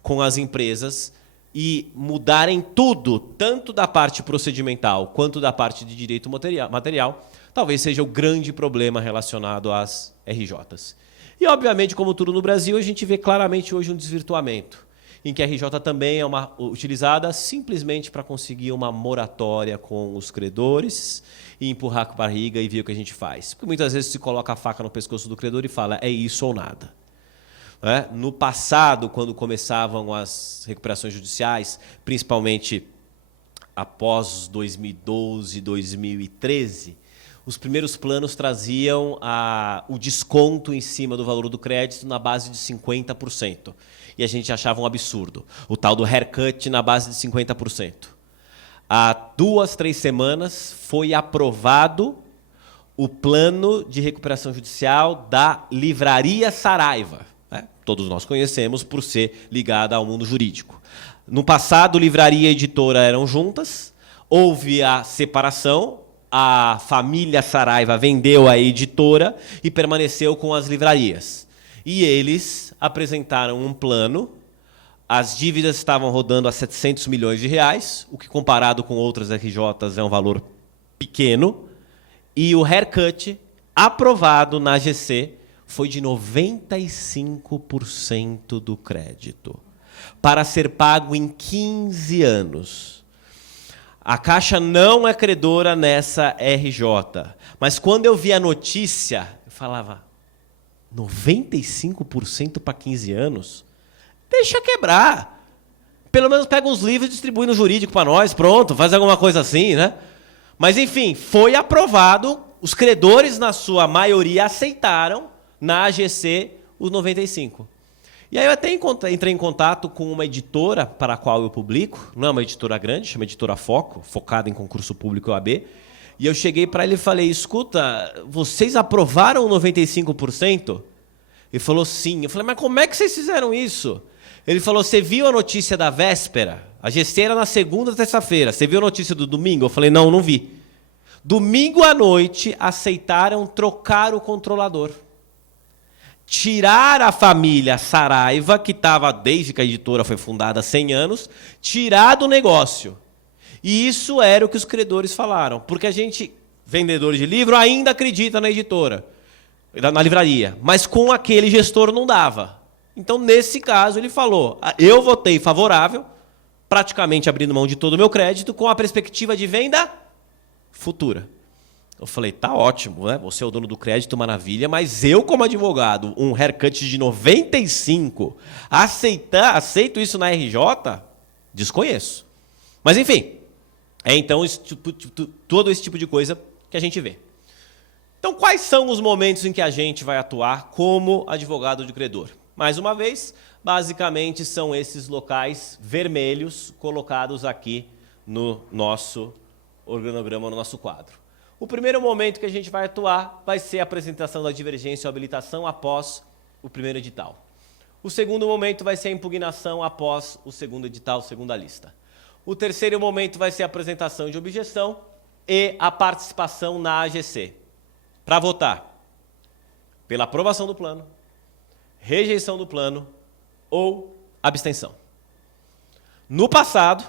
com as empresas e mudarem tudo, tanto da parte procedimental quanto da parte de direito material, talvez seja o grande problema relacionado às RJs. E, obviamente, como tudo no Brasil, a gente vê claramente hoje um desvirtuamento, em que a RJ também é utilizada simplesmente para conseguir uma moratória com os credores e empurrar com a barriga e ver o que a gente faz. Porque muitas vezes se coloca a faca no pescoço do credor e fala, é isso ou nada. No passado, quando começavam as recuperações judiciais, principalmente após 2012, 2013, os primeiros planos traziam o desconto em cima do valor do crédito na base de 50%. E a gente achava um absurdo. O tal do haircut na base de 50%. Há 2, 3 semanas foi aprovado o plano de recuperação judicial da Livraria Saraiva. Todos nós conhecemos por ser ligada ao mundo jurídico. No passado, livraria e editora eram juntas, houve a separação, a família Saraiva vendeu a editora e permaneceu com as livrarias. E eles apresentaram um plano, as dívidas estavam rodando a 700 milhões de reais, o que comparado com outras RJs é um valor pequeno, e o haircut aprovado na AGC foi de 95% do crédito, para ser pago em 15 anos. A Caixa não é credora nessa RJ, mas quando eu vi a notícia, eu falava, 95% para 15 anos? Deixa quebrar. Pelo menos pega uns livros e distribui no jurídico para nós, pronto, faz alguma coisa assim, né? Mas, enfim, foi aprovado, os credores, na sua maioria, aceitaram na AGC os 95%. E aí eu até entrei em contato com uma editora para a qual eu publico, não é uma editora grande, chama Editora Foco, focada em concurso público OAB, e eu cheguei para ele e falei, escuta, vocês aprovaram 95%? Ele falou, sim. Eu falei, mas como é que vocês fizeram isso? Ele falou, você viu a notícia da véspera? A GC era na segunda, terça-feira. Você viu a notícia do domingo? Eu falei, não, não vi. Domingo à noite, aceitaram trocar o controlador. Tirar a família Saraiva, que estava desde que a editora foi fundada há 100 anos, tirar do negócio. E isso era o que os credores falaram. Porque a gente, vendedor de livro, ainda acredita na editora, na livraria. Mas com aquele gestor não dava. Então, nesse caso, ele falou, eu votei favorável, praticamente abrindo mão de todo o meu crédito, com a perspectiva de venda futura. Eu falei, tá ótimo, né? Você é o dono do crédito, maravilha, mas eu, como advogado, um haircut de 95%, aceito isso na RJ? Desconheço. Mas, enfim, então todo esse tipo de coisa que a gente vê. Então, quais são os momentos em que a gente vai atuar como advogado de credor? Mais uma vez, basicamente são esses locais vermelhos colocados aqui no nosso organograma, no nosso quadro. O primeiro momento que a gente vai atuar vai ser a apresentação da divergência ou habilitação após o primeiro edital. O segundo momento vai ser a impugnação após o segundo edital, segunda lista. O terceiro momento vai ser a apresentação de objeção e a participação na AGC. Para votar pela aprovação do plano, rejeição do plano ou abstenção. No passado,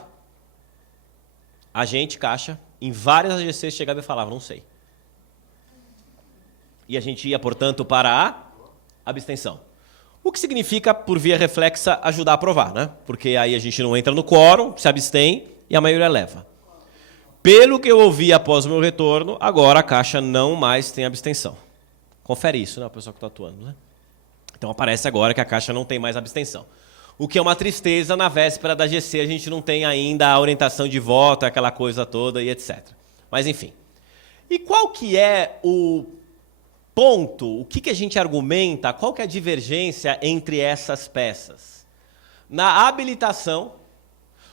a gente, Caixa, em várias AGCs chegava e falava, não sei. E a gente ia, portanto, para a abstenção. O que significa, por via reflexa, ajudar a aprovar, né? Porque aí a gente não entra no quórum, se abstém e a maioria leva. Pelo que eu ouvi após o meu retorno, agora a Caixa não mais tem abstenção. Confere isso, né, o pessoal que está atuando, né? Então aparece agora que a Caixa não tem mais abstenção. O que é uma tristeza, na véspera da GC a gente não tem ainda a orientação de voto, aquela coisa toda e etc. Mas enfim. E qual que é o ponto, o que a gente argumenta, qual que é a divergência entre essas peças? Na habilitação,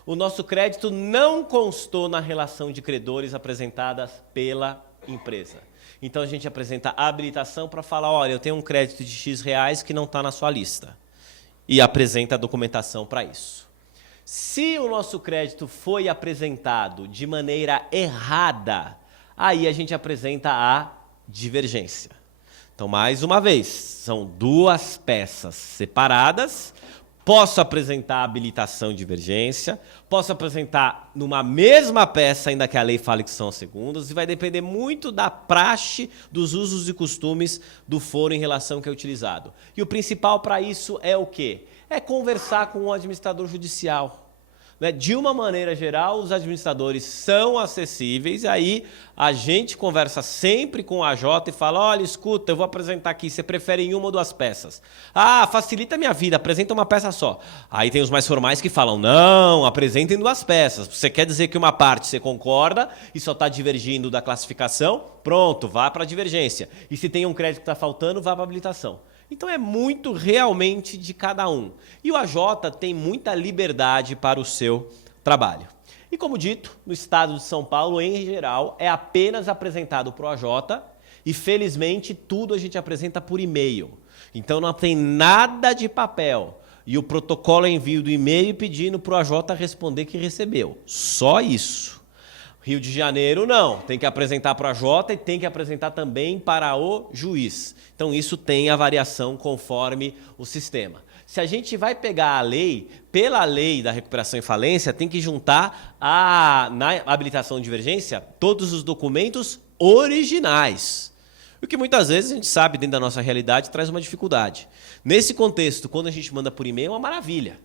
o nosso crédito não constou na relação de credores apresentadas pela empresa. Então a gente apresenta a habilitação para falar, olha, eu tenho um crédito de X reais que não está na sua lista. E apresenta a documentação para isso. Se o nosso crédito foi apresentado de maneira errada, aí a gente apresenta a divergência. Então, mais uma vez, são duas peças separadas. Posso apresentar a habilitação e divergência, posso apresentar numa mesma peça, ainda que a lei fale que são segundas, e vai depender muito da praxe, dos usos e costumes do foro em relação ao que é utilizado. E o principal para isso é o quê? É conversar com o administrador judicial. De uma maneira geral, os administradores são acessíveis, aí a gente conversa sempre com a AJ e fala, olha, escuta, eu vou apresentar aqui, você prefere em uma ou duas peças? Ah, facilita a minha vida, apresenta uma peça só. Aí tem os mais formais que falam, não, apresenta em duas peças. Você quer dizer que uma parte você concorda e só está divergindo da classificação? Pronto, vá para a divergência. E se tem um crédito que está faltando, vá para a habilitação. Então é muito realmente de cada um. E o AJ tem muita liberdade para o seu trabalho. E como dito, no estado de São Paulo, em geral, é apenas apresentado para o AJ e felizmente tudo a gente apresenta por e-mail. Então não tem nada de papel. E o protocolo é envio do e-mail pedindo para o AJ responder que recebeu. Só isso. Rio de Janeiro, não. Tem que apresentar para a AJ e tem que apresentar também para o juiz. Então, isso tem a variação conforme o sistema. Se a gente vai pegar a lei, pela lei da recuperação e falência, tem que juntar na habilitação de divergência todos os documentos originais. O que muitas vezes a gente sabe, dentro da nossa realidade, traz uma dificuldade. Nesse contexto, quando a gente manda por e-mail, é uma maravilha.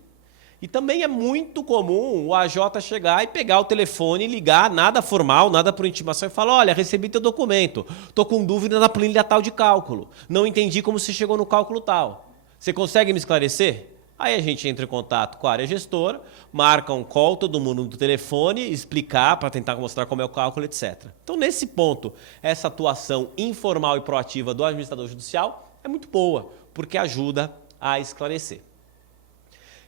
E também é muito comum o AJ chegar e pegar o telefone e ligar, nada formal, nada por intimação, e falar, olha, recebi teu documento, estou com dúvida na planilha tal de cálculo, não entendi como você chegou no cálculo tal. Você consegue me esclarecer? Aí a gente entra em contato com a área gestora, marca um call, todo mundo do telefone, explicar para tentar mostrar como é o cálculo, etc. Então, nesse ponto, essa atuação informal e proativa do administrador judicial é muito boa, porque ajuda a esclarecer.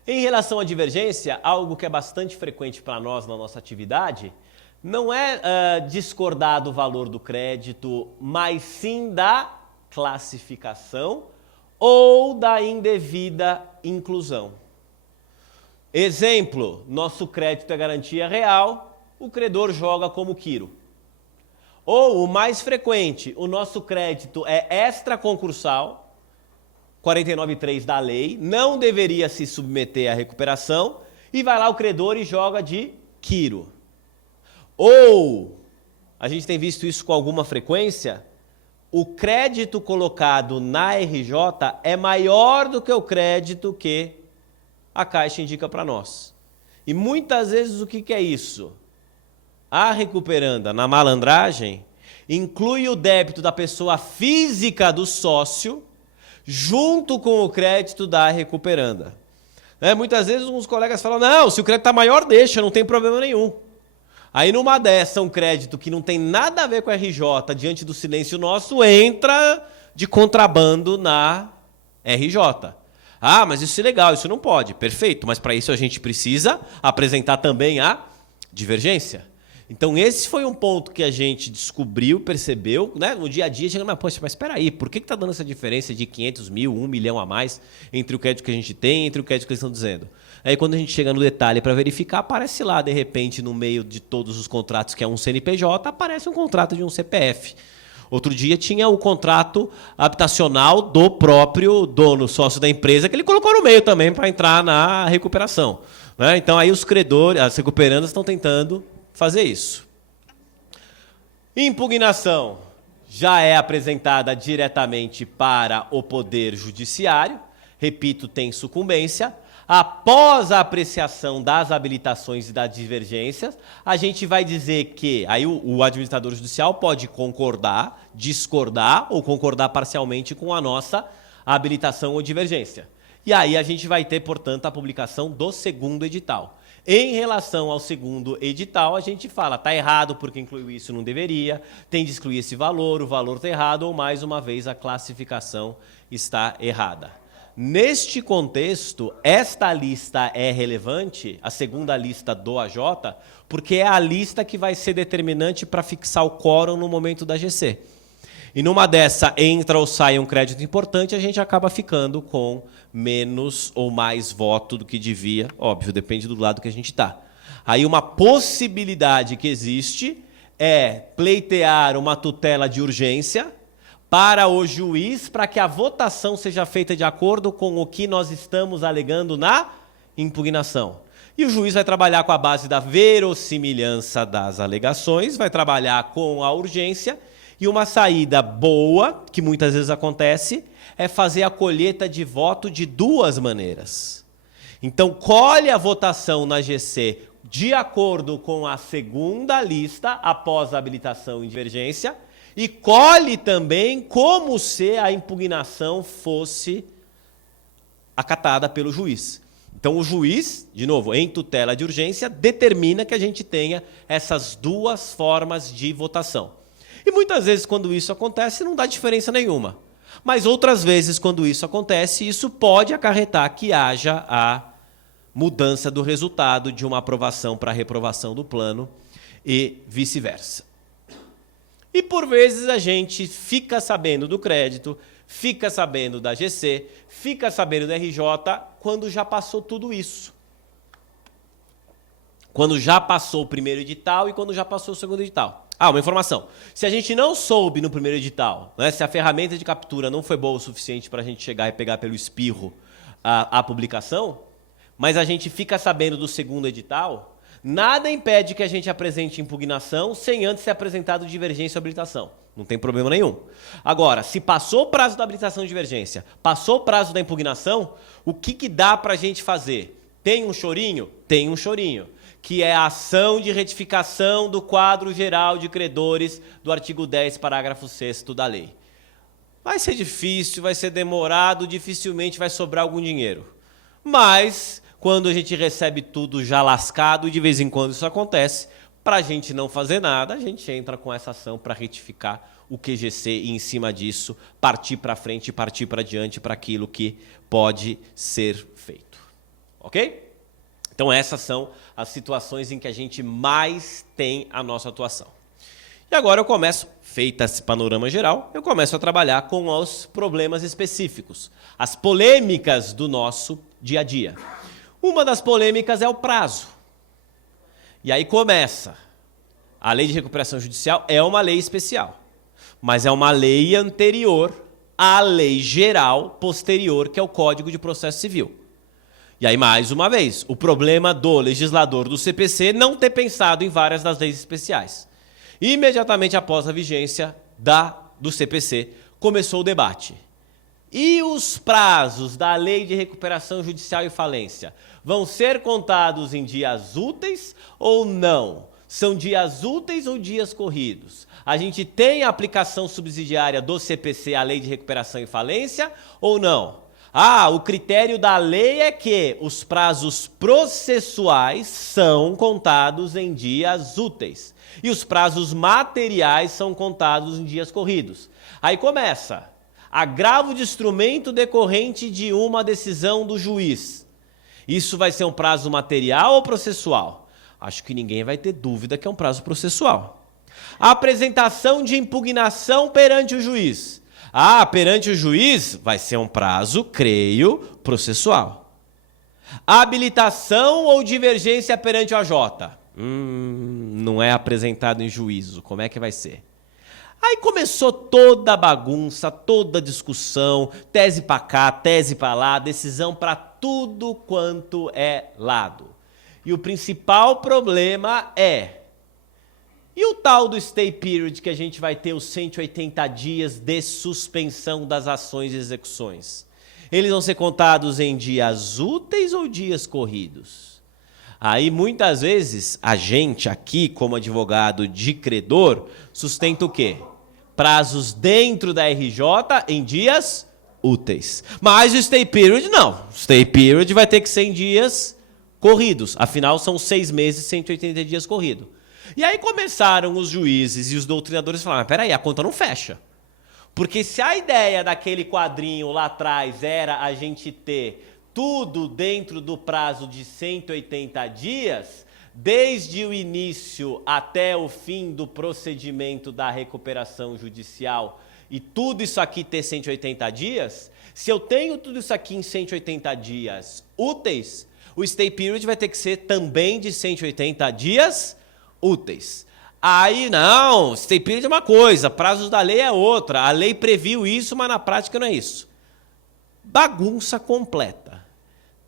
Em relação à divergência, algo que é bastante frequente para nós na nossa atividade, não é discordar do valor do crédito, mas sim da classificação ou da indevida inclusão. Exemplo, nosso crédito é garantia real, o credor joga como quiro. Ou, o mais frequente, o nosso crédito é extraconcursal, 49.3 da lei, não deveria se submeter à recuperação, e vai lá o credor e joga de quiro. Ou, a gente tem visto isso com alguma frequência, o crédito colocado na RJ é maior do que o crédito que a Caixa indica para nós. E muitas vezes o que é isso? A recuperanda, na malandragem, inclui o débito da pessoa física do sócio, junto com o crédito da recuperanda. Muitas vezes uns colegas falam, não, se o crédito está maior, deixa, não tem problema nenhum. Aí numa dessa, um crédito que não tem nada a ver com a RJ, diante do silêncio nosso, entra de contrabando na RJ. Ah, mas isso é legal, isso não pode. Perfeito, mas para isso a gente precisa apresentar também a divergência. Então esse foi um ponto que a gente descobriu, percebeu, né? No dia a dia, chegando, mas espera aí, por que está dando essa diferença de 500 mil, 1 milhão a mais entre o crédito que a gente tem e entre o crédito que eles estão dizendo? Aí quando a gente chega no detalhe para verificar, aparece lá, de repente, no meio de todos os contratos que é um CNPJ, aparece um contrato de um CPF. Outro dia tinha o contrato habitacional do próprio dono, sócio da empresa, que ele colocou no meio também para entrar na recuperação. Né? Então aí os credores, as recuperandas estão tentando fazer isso. Impugnação já é apresentada diretamente para o Poder Judiciário. Repito, tem sucumbência. Após a apreciação das habilitações e das divergências, a gente vai dizer que aí o administrador judicial pode concordar, discordar ou concordar parcialmente com a nossa habilitação ou divergência. E aí a gente vai ter, portanto, a publicação do segundo edital. Em relação ao segundo edital, a gente fala, está errado porque incluiu isso, não deveria, tem de excluir esse valor, o valor está errado, ou mais uma vez a classificação está errada. Neste contexto, esta lista é relevante, a segunda lista do AJ, porque é a lista que vai ser determinante para fixar o quórum no momento da GC. E numa dessa entra ou sai um crédito importante, a gente acaba ficando com menos ou mais voto do que devia, óbvio, depende do lado que a gente está. Aí uma possibilidade que existe é pleitear uma tutela de urgência para o juiz, para que a votação seja feita de acordo com o que nós estamos alegando na impugnação. E o juiz vai trabalhar com a base da verossimilhança das alegações, vai trabalhar com a urgência, e uma saída boa, que muitas vezes acontece, é fazer a colheita de voto de duas maneiras. Então, colhe a votação na GC de acordo com a segunda lista, após a habilitação e divergência, e colhe também como se a impugnação fosse acatada pelo juiz. Então, o juiz, de novo, em tutela de urgência, determina que a gente tenha essas duas formas de votação. E muitas vezes, quando isso acontece, não dá diferença nenhuma. Mas outras vezes, quando isso acontece, isso pode acarretar que haja a mudança do resultado de uma aprovação para reprovação do plano e vice-versa. E por vezes a gente fica sabendo do crédito, fica sabendo da GC, fica sabendo da RJ, quando já passou tudo isso. Quando já passou o primeiro edital e quando já passou o segundo edital. Ah, uma informação. Se a gente não soube no primeiro edital, né, se a ferramenta de captura não foi boa o suficiente para a gente chegar e pegar pelo espirro a publicação, mas a gente fica sabendo do segundo edital, nada impede que a gente apresente impugnação sem antes ser apresentado divergência ou habilitação. Não tem problema nenhum. Agora, se passou o prazo da habilitação e divergência, passou o prazo da impugnação, o que dá para a gente fazer? Tem um chorinho? Tem um chorinho, que é a ação de retificação do quadro geral de credores do artigo 10, parágrafo 6º da lei. Vai ser difícil, vai ser demorado, dificilmente vai sobrar algum dinheiro. Mas, quando a gente recebe tudo já lascado, e de vez em quando isso acontece, para a gente não fazer nada, a gente entra com essa ação para retificar o QGC e, em cima disso, partir para frente e partir para diante para aquilo que pode ser feito. Ok? Então, essas são as situações em que a gente mais tem a nossa atuação. E agora eu começo, feito esse panorama geral, eu começo a trabalhar com os problemas específicos, as polêmicas do nosso dia a dia. Uma das polêmicas é o prazo. E aí começa. A lei de recuperação judicial é uma lei especial, mas é uma lei anterior à lei geral posterior, que é o Código de Processo Civil. E aí, mais uma vez, o problema do legislador do CPC não ter pensado em várias das leis especiais. Imediatamente após a vigência do CPC, começou o debate. E os prazos da Lei de Recuperação Judicial e Falência vão ser contados em dias úteis ou não? São dias úteis ou dias corridos? A gente tem a aplicação subsidiária do CPC à Lei de Recuperação e Falência ou não? Ah, o critério da lei é que os prazos processuais são contados em dias úteis e os prazos materiais são contados em dias corridos. Aí começa. Agravo de instrumento decorrente de uma decisão do juiz. Isso vai ser um prazo material ou processual? Acho que ninguém vai ter dúvida que é um prazo processual. A apresentação de impugnação perante o juiz. Perante o juiz vai ser um prazo, creio, processual. Habilitação ou divergência perante o AJ? Não é apresentado em juízo. Como é que vai ser? Aí começou toda a bagunça, toda a discussão, tese para cá, tese para lá, decisão para tudo quanto é lado. E o principal problema e o tal do stay period, que a gente vai ter os 180 dias de suspensão das ações e execuções? Eles vão ser contados em dias úteis ou dias corridos? Aí, muitas vezes, a gente aqui, como advogado de credor, sustenta o quê? Prazos dentro da RJ em dias úteis. Mas o stay period, não. O stay period vai ter que ser em dias corridos. Afinal, são 6 meses, 180 dias corridos. E aí começaram os juízes e os doutrinadores a falar, mas peraí, a conta não fecha. Porque se a ideia daquele quadrinho lá atrás era a gente ter tudo dentro do prazo de 180 dias, desde o início até o fim do procedimento da recuperação judicial, e tudo isso aqui ter 180 dias, se eu tenho tudo isso aqui em 180 dias úteis, o stay period vai ter que ser também de 180 dias úteis. Aí não, stay period é uma coisa, prazos da lei é outra, a lei previu isso, mas na prática não é isso. Bagunça completa.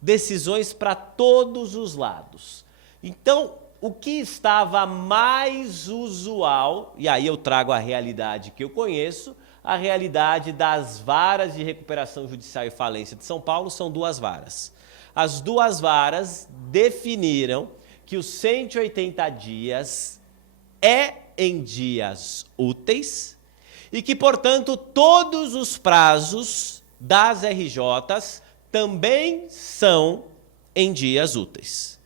Decisões para todos os lados. Então, o que estava mais usual, e aí eu trago a realidade que eu conheço, a realidade das varas de recuperação judicial e falência de São Paulo são 2 varas. As 2 varas definiram que os 180 dias é em dias úteis e que, portanto, todos os prazos das RJs também são em dias úteis.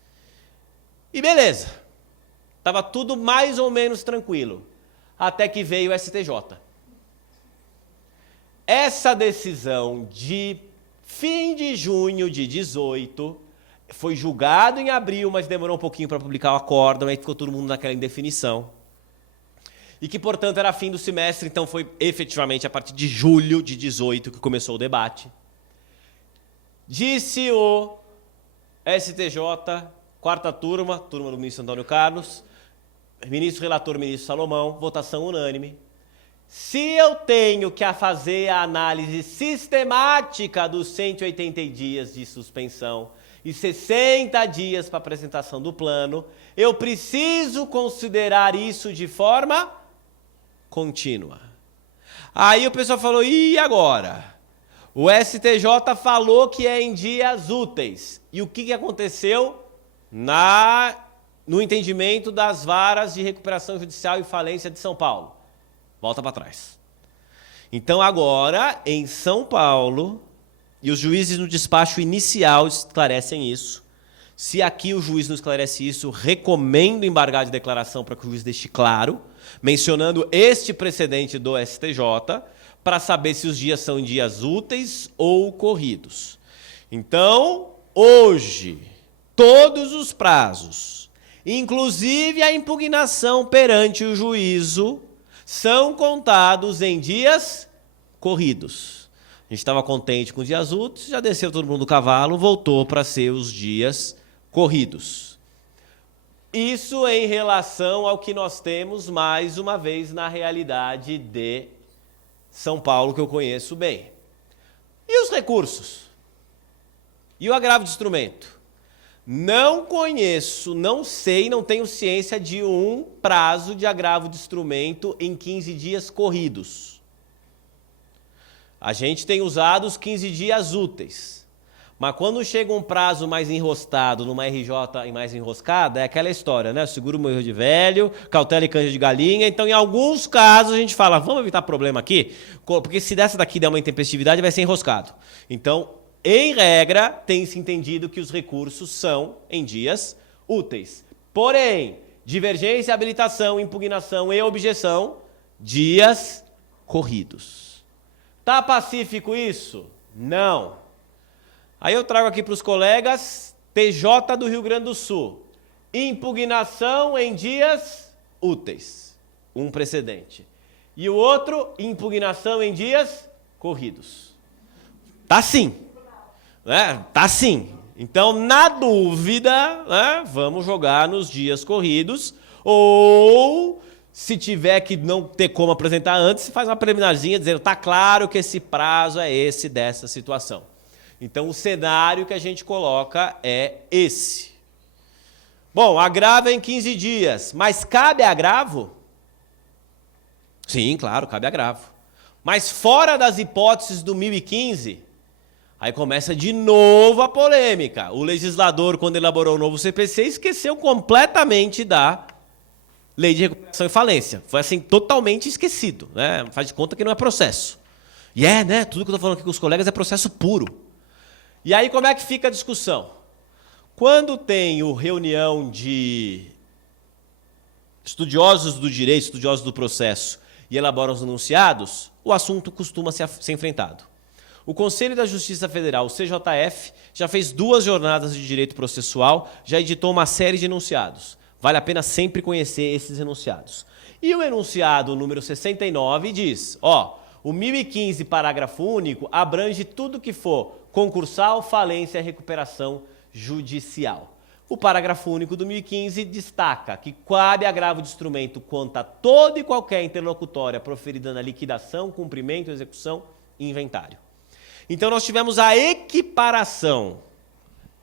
E beleza, estava tudo mais ou menos tranquilo, até que veio o STJ. Essa decisão de fim de junho de 18 foi julgado em abril, mas demorou um pouquinho para publicar o acórdão, aí ficou todo mundo naquela indefinição. E que, portanto, era fim do semestre, então foi efetivamente a partir de julho de 18 que começou o debate. Disse o STJ, 4ª turma do ministro Antônio Carlos, ministro relator, ministro Salomão, votação unânime. Se eu tenho que fazer a análise sistemática dos 180 dias de suspensão e 60 dias para apresentação do plano, eu preciso considerar isso de forma contínua. Aí o pessoal falou, e agora? O STJ falou que é em dias úteis. E o que aconteceu no entendimento das varas de recuperação judicial e falência de São Paulo? Volta para trás. Então agora, em São Paulo, e os juízes no despacho inicial esclarecem isso, se aqui o juiz não esclarece isso, recomendo embargar de declaração para que o juiz deixe claro, mencionando este precedente do STJ, para saber se os dias são dias úteis ou corridos. Então, hoje, todos os prazos, inclusive a impugnação perante o juízo, são contados em dias corridos. A gente estava contente com os dias úteis, já desceu todo mundo do cavalo, voltou para ser os dias corridos. Isso em relação ao que nós temos, mais uma vez, na realidade de São Paulo, que eu conheço bem. E os recursos? E o agravo de instrumento? Não conheço, não sei, não tenho ciência de um prazo de agravo de instrumento em 15 dias corridos. A gente tem usado os 15 dias úteis. Mas quando chega um prazo mais enroscado, numa RJ mais enroscada, é aquela história, né? Seguro morreu de velho, cautela e canja de galinha. Então, em alguns casos, a gente fala, vamos evitar problema aqui? Porque se dessa daqui der uma intempestividade, vai ser enroscado. Então, em regra, tem-se entendido que os recursos são em dias úteis. Porém, divergência, habilitação, impugnação e objeção, dias corridos. Tá pacífico isso? Não. Aí eu trago aqui para os colegas TJ do Rio Grande do Sul. impugnação em dias úteis, um precedente. E o outro, impugnação em dias corridos. Tá sim, né? Tá sim. Então, na dúvida, né, vamos jogar nos dias corridos, ou se tiver que não ter como apresentar antes, faz uma preliminarzinha dizendo, tá claro que esse prazo é esse dessa situação. Então, o cenário que a gente coloca é esse. Bom, agravo em 15 dias, mas cabe agravo? Sim, claro, cabe agravo. Mas fora das hipóteses do 1015, aí começa de novo a polêmica. O legislador, quando elaborou o novo CPC, esqueceu completamente da lei de recuperação e falência. Foi assim, totalmente esquecido, né? Faz de conta que não é processo. E né? Tudo que eu estou falando aqui com os colegas é processo puro. E aí como é que fica a discussão? Quando tenho reunião de estudiosos do direito, estudiosos do processo, e elaboram os enunciados, o assunto costuma ser enfrentado. O Conselho da Justiça Federal, o CJF, já fez 2 jornadas de direito processual, já editou uma série de enunciados. Vale a pena sempre conhecer esses enunciados. E o enunciado número 69 diz, o 1015, parágrafo único, abrange tudo que for concursal, falência e recuperação judicial. O parágrafo único do 1015 destaca que cabe agravo de instrumento contra toda e qualquer interlocutória proferida na liquidação, cumprimento, execução e inventário. Então nós tivemos a equiparação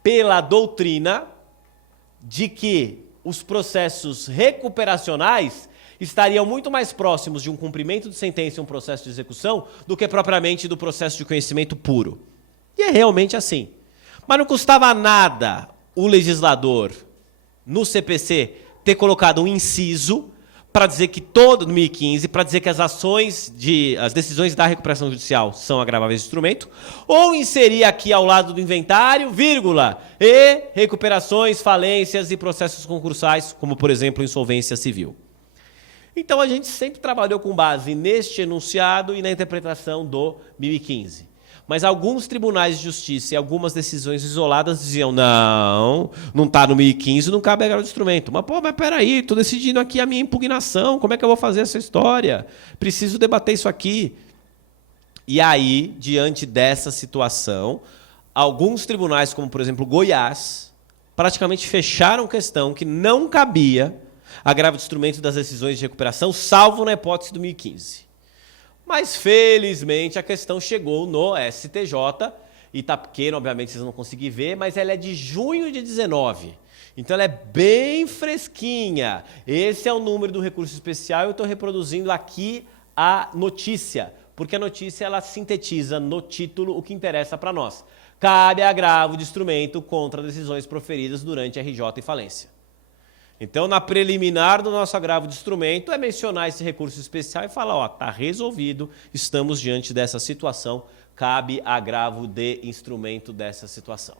pela doutrina de que os processos recuperacionais estariam muito mais próximos de um cumprimento de sentença e um processo de execução do que propriamente do processo de conhecimento puro. E é realmente assim. Mas não custava nada o legislador, no CPC, ter colocado um inciso para dizer que no 1015, para dizer que as decisões da recuperação judicial são agraváveis de instrumento, ou inserir aqui ao lado do inventário, vírgula, e recuperações, falências e processos concursais, como, por exemplo, insolvência civil. Então, a gente sempre trabalhou com base neste enunciado e na interpretação do 1015. Mas alguns tribunais de justiça e algumas decisões isoladas diziam, não está no 1015, não cabe agravo de instrumento. Mas peraí, estou decidindo aqui a minha impugnação, como é que eu vou fazer essa história? Preciso debater isso aqui. E aí, diante dessa situação, alguns tribunais, como por exemplo Goiás, praticamente fecharam questão que não cabia agravo de instrumento das decisões de recuperação, salvo na hipótese do 1015. Mas, felizmente, a questão chegou no STJ, e está pequeno, obviamente, vocês não conseguem ver, mas ela é de junho de 19. Então, ela é bem fresquinha. Esse é o número do recurso especial, eu estou reproduzindo aqui a notícia, porque a notícia ela sintetiza no título o que interessa para nós. Cabe agravo de instrumento contra decisões proferidas durante RJ e falência. Então, na preliminar do nosso agravo de instrumento, é mencionar esse recurso especial e falar, está resolvido, estamos diante dessa situação, cabe agravo de instrumento dessa situação.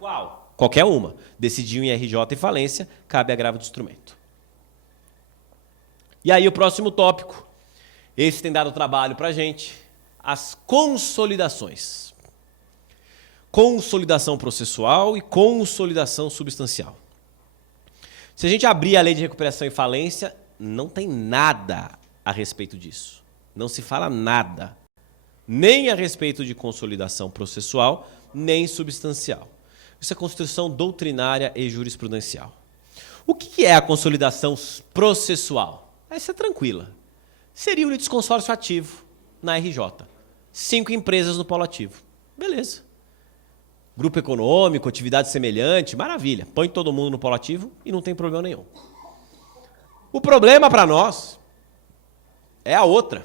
Qual? Qualquer uma. Decidiu em RJ e falência, cabe agravo de instrumento. E aí o próximo tópico, esse tem dado trabalho para a gente, as consolidações. Consolidação processual e consolidação substancial. Se a gente abrir a lei de recuperação e falência, não tem nada a respeito disso. Não se fala nada. Nem a respeito de consolidação processual, nem substancial. Isso é construção doutrinária e jurisprudencial. O que é a consolidação processual? Essa é tranquila. Seria o litisconsórcio ativo na RJ. 5 empresas no polo ativo. Beleza. Grupo econômico, atividade semelhante, maravilha. Põe todo mundo no polo ativo e não tem problema nenhum. O problema para nós é a outra.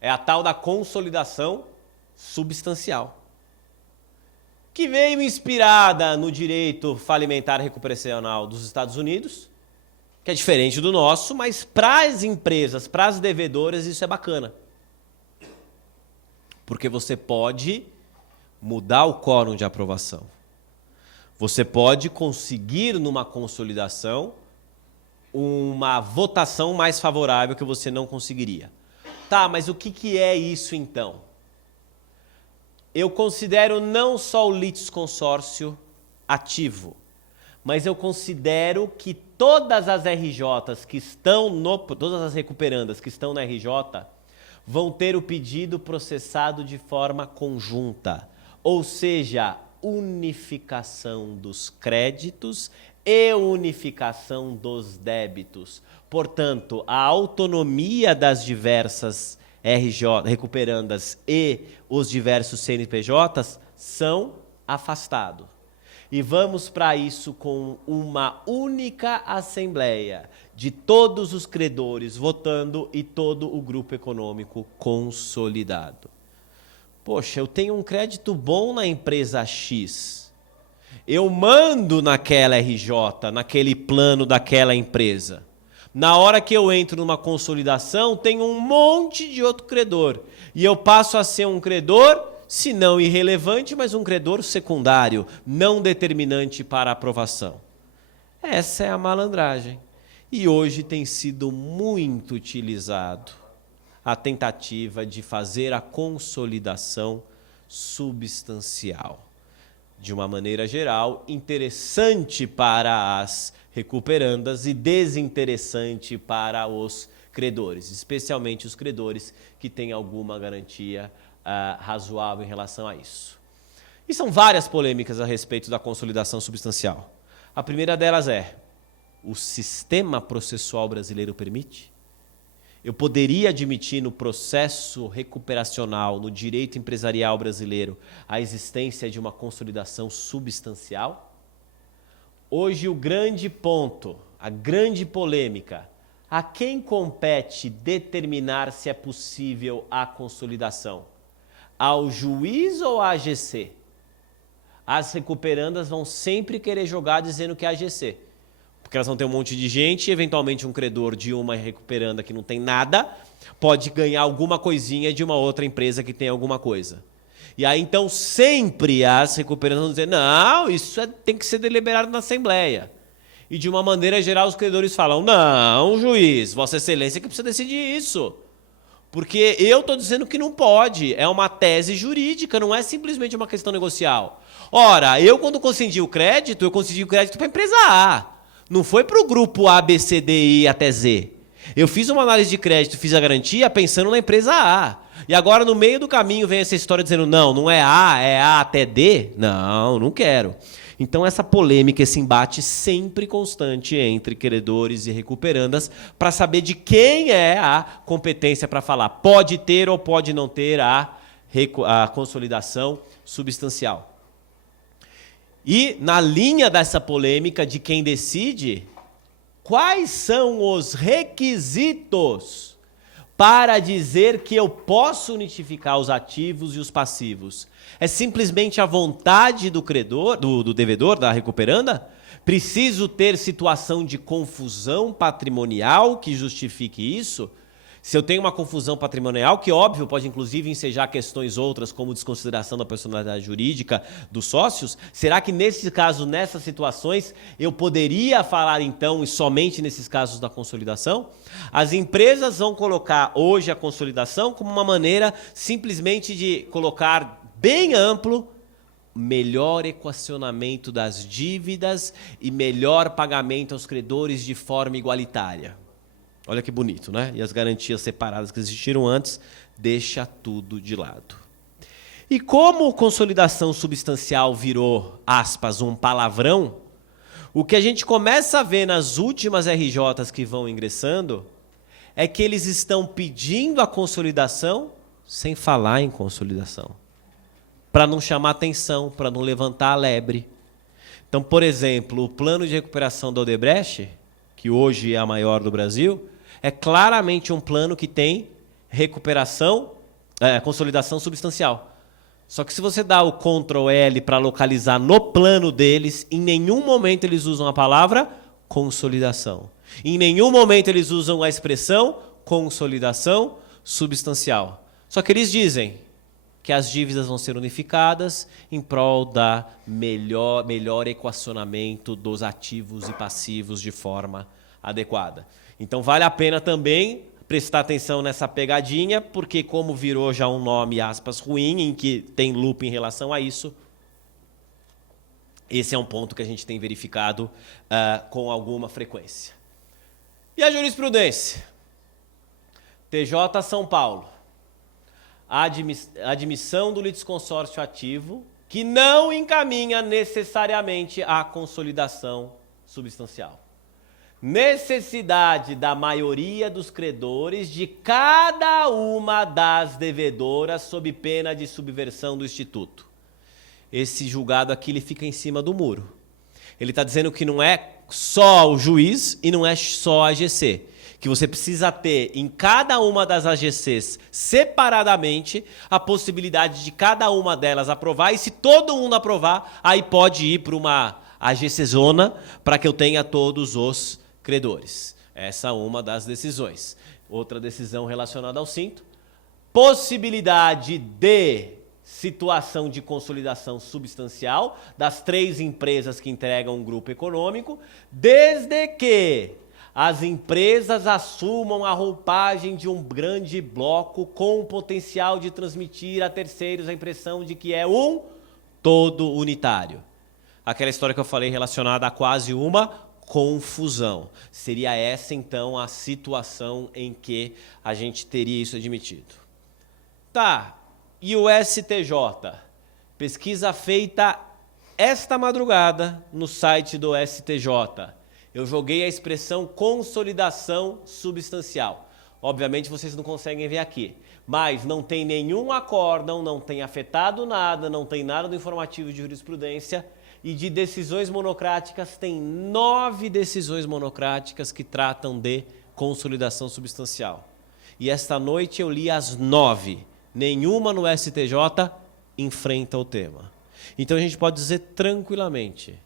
É a tal da consolidação substancial. Que veio inspirada no direito falimentar recuperacional dos Estados Unidos, que é diferente do nosso, mas para as empresas, para as devedoras, isso é bacana. Porque você pode mudar o quórum de aprovação. Você pode conseguir, numa consolidação, uma votação mais favorável que você não conseguiria. Tá, mas o que é isso então? Eu considero não só o litisconsórcio ativo, mas eu considero que todas as RJs que estão todas as recuperandas que estão na RJ vão ter o pedido processado de forma conjunta, ou seja, unificação dos créditos e unificação dos débitos. Portanto, a autonomia das diversas recuperandas e os diversos CNPJs são afastados. E vamos para isso com uma única assembleia de todos os credores votando e todo o grupo econômico consolidado. Poxa, eu tenho um crédito bom na empresa X. Eu mando naquela RJ, naquele plano daquela empresa. Na hora que eu entro numa consolidação, tem um monte de outro credor. E eu passo a ser um credor, se não irrelevante, mas um credor secundário, não determinante para a aprovação. Essa é a malandragem. E hoje tem sido muito utilizado a tentativa de fazer a consolidação substancial. De uma maneira geral, interessante para as recuperandas e desinteressante para os credores, especialmente os credores que têm alguma garantia razoável em relação a isso. E são várias polêmicas a respeito da consolidação substancial. A primeira delas é: o sistema processual brasileiro permite? Eu poderia admitir no processo recuperacional, no direito empresarial brasileiro, a existência de uma consolidação substancial? Hoje o grande ponto, a grande polêmica, a quem compete determinar se é possível a consolidação? Ao juiz ou à AGC? As recuperandas vão sempre querer jogar dizendo que é a AGC. Porque elas vão ter um monte de gente e, eventualmente, um credor de uma recuperanda que não tem nada pode ganhar alguma coisinha de uma outra empresa que tem alguma coisa. E aí, então, sempre as recuperandas vão dizer: não, isso tem que ser deliberado na Assembleia. E, de uma maneira geral, os credores falam: não, juiz, Vossa Excelência que precisa decidir isso. Porque eu estou dizendo que não pode, é uma tese jurídica, não é simplesmente uma questão negocial. Ora, eu quando concedi o crédito para a empresa A. Não foi para o grupo A, B, C, D, I até Z. Eu fiz uma análise de crédito, fiz a garantia pensando na empresa A. E agora no meio do caminho vem essa história dizendo: não é A, é A até D? Não quero. Então essa polêmica, esse embate sempre constante entre credores e recuperandas para saber de quem é a competência para falar. Pode ter ou pode não ter a consolidação substancial. E na linha dessa polêmica de quem decide, quais são os requisitos para dizer que eu posso unificar os ativos e os passivos? É simplesmente a vontade do credor, do devedor, da recuperanda? Preciso ter situação de confusão patrimonial que justifique isso? Se eu tenho uma confusão patrimonial, que óbvio pode inclusive ensejar questões outras, como desconsideração da personalidade jurídica dos sócios, será que nesse caso, nessas situações, eu poderia falar então, e somente nesses casos da consolidação? As empresas vão colocar hoje a consolidação como uma maneira simplesmente de colocar bem amplo melhor equacionamento das dívidas e melhor pagamento aos credores de forma igualitária. Olha que bonito, né? E as garantias separadas que existiram antes, deixa tudo de lado. E como consolidação substancial virou, aspas, um palavrão, o que a gente começa a ver nas últimas RJs que vão ingressando é que eles estão pedindo a consolidação sem falar em consolidação, para não chamar atenção, para não levantar a lebre. Então, por exemplo, o plano de recuperação da Odebrecht, que hoje é a maior do Brasil, é claramente um plano que tem consolidação substancial. Só que se você dá o Ctrl L para localizar no plano deles, em nenhum momento eles usam a palavra consolidação. Em nenhum momento eles usam a expressão consolidação substancial. Só que eles dizem que as dívidas vão ser unificadas em prol da melhor equacionamento dos ativos e passivos de forma adequada. Então vale a pena também prestar atenção nessa pegadinha, porque como virou já um nome, aspas, ruim, em que tem lupa em relação a isso, Esse é um ponto que a gente tem verificado com alguma frequência. E a jurisprudência? TJ São Paulo. Admissão do litisconsórcio ativo que não encaminha necessariamente à consolidação substancial. Necessidade da maioria dos credores de cada uma das devedoras sob pena de subversão do Instituto. Esse julgado aqui ele fica em cima do muro. Ele está dizendo que não é só o juiz e não é só a AGC. Que você precisa ter em cada uma das AGCs separadamente a possibilidade de cada uma delas aprovar. E se todo mundo aprovar, aí pode ir para uma AGC zona para que eu tenha todos os credores. Essa é uma das decisões. Outra decisão relacionada ao cinto. Possibilidade de situação de consolidação substancial das 3 empresas que entregam um grupo econômico, desde que as empresas assumam a roupagem de um grande bloco com o potencial de transmitir a terceiros a impressão de que é um todo unitário. Aquela história que eu falei relacionada a quase uma confusão. Seria essa, então, a situação em que a gente teria isso admitido. Tá, e o STJ? Pesquisa feita esta madrugada no site do STJ. Eu joguei a expressão consolidação substancial. Obviamente vocês não conseguem ver aqui, mas não tem nenhum acórdão, não tem afetado nada, não tem nada do informativo de jurisprudência e de decisões monocráticas tem 9 decisões monocráticas que tratam de consolidação substancial. E esta noite eu li as 9, nenhuma no STJ enfrenta o tema. Então a gente pode dizer tranquilamente,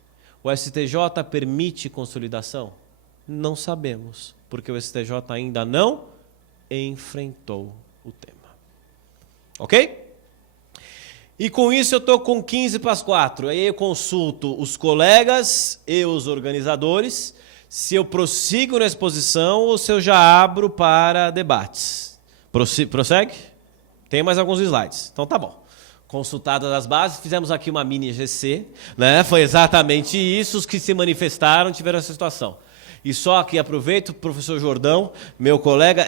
o STJ permite consolidação? Não sabemos, porque o STJ ainda não enfrentou o tema. Ok? E com isso eu estou com 15 para as 4. Aí eu consulto os colegas e os organizadores se eu prossigo na exposição ou se eu já abro para debates. Prossegue? Tem mais alguns slides. Então tá bom. Consultadas as bases, fizemos aqui uma mini GC, né? Foi exatamente isso, os que se manifestaram tiveram essa situação. E só aqui aproveito, o professor Jordão, meu colega,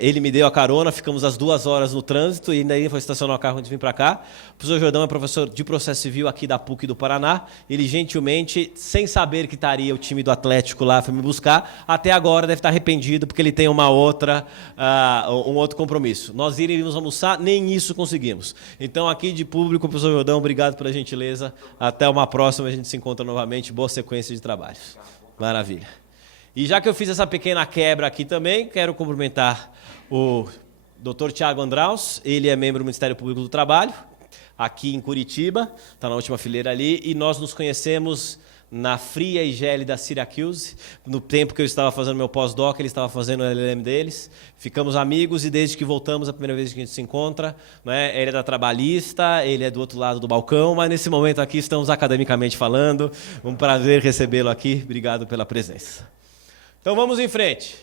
ele me deu a carona, ficamos as 2 horas no trânsito e daí foi estacionar o carro antes de vir para cá. O professor Jordão é professor de processo civil aqui da PUC do Paraná. Ele gentilmente, sem saber que estaria o time do Atlético lá, foi me buscar. Até agora deve estar arrependido porque ele tem um outro compromisso. Nós iríamos almoçar, nem isso conseguimos. Então aqui de público, professor Jordão, obrigado pela gentileza. Até uma próxima, a gente se encontra novamente. Boa sequência de trabalhos. Maravilha. E já que eu fiz essa pequena quebra aqui também, quero cumprimentar o Dr. Tiago Andraus, ele é membro do Ministério Público do Trabalho, aqui em Curitiba, está na última fileira ali, e nós nos conhecemos na fria e gélida Syracuse, no tempo que eu estava fazendo meu pós-doc, ele estava fazendo o LLM deles, ficamos amigos e desde que voltamos, a primeira vez que a gente se encontra, né, ele é da Trabalhista, ele é do outro lado do balcão, mas nesse momento aqui estamos academicamente falando, um prazer recebê-lo aqui, obrigado pela presença. Então vamos em frente.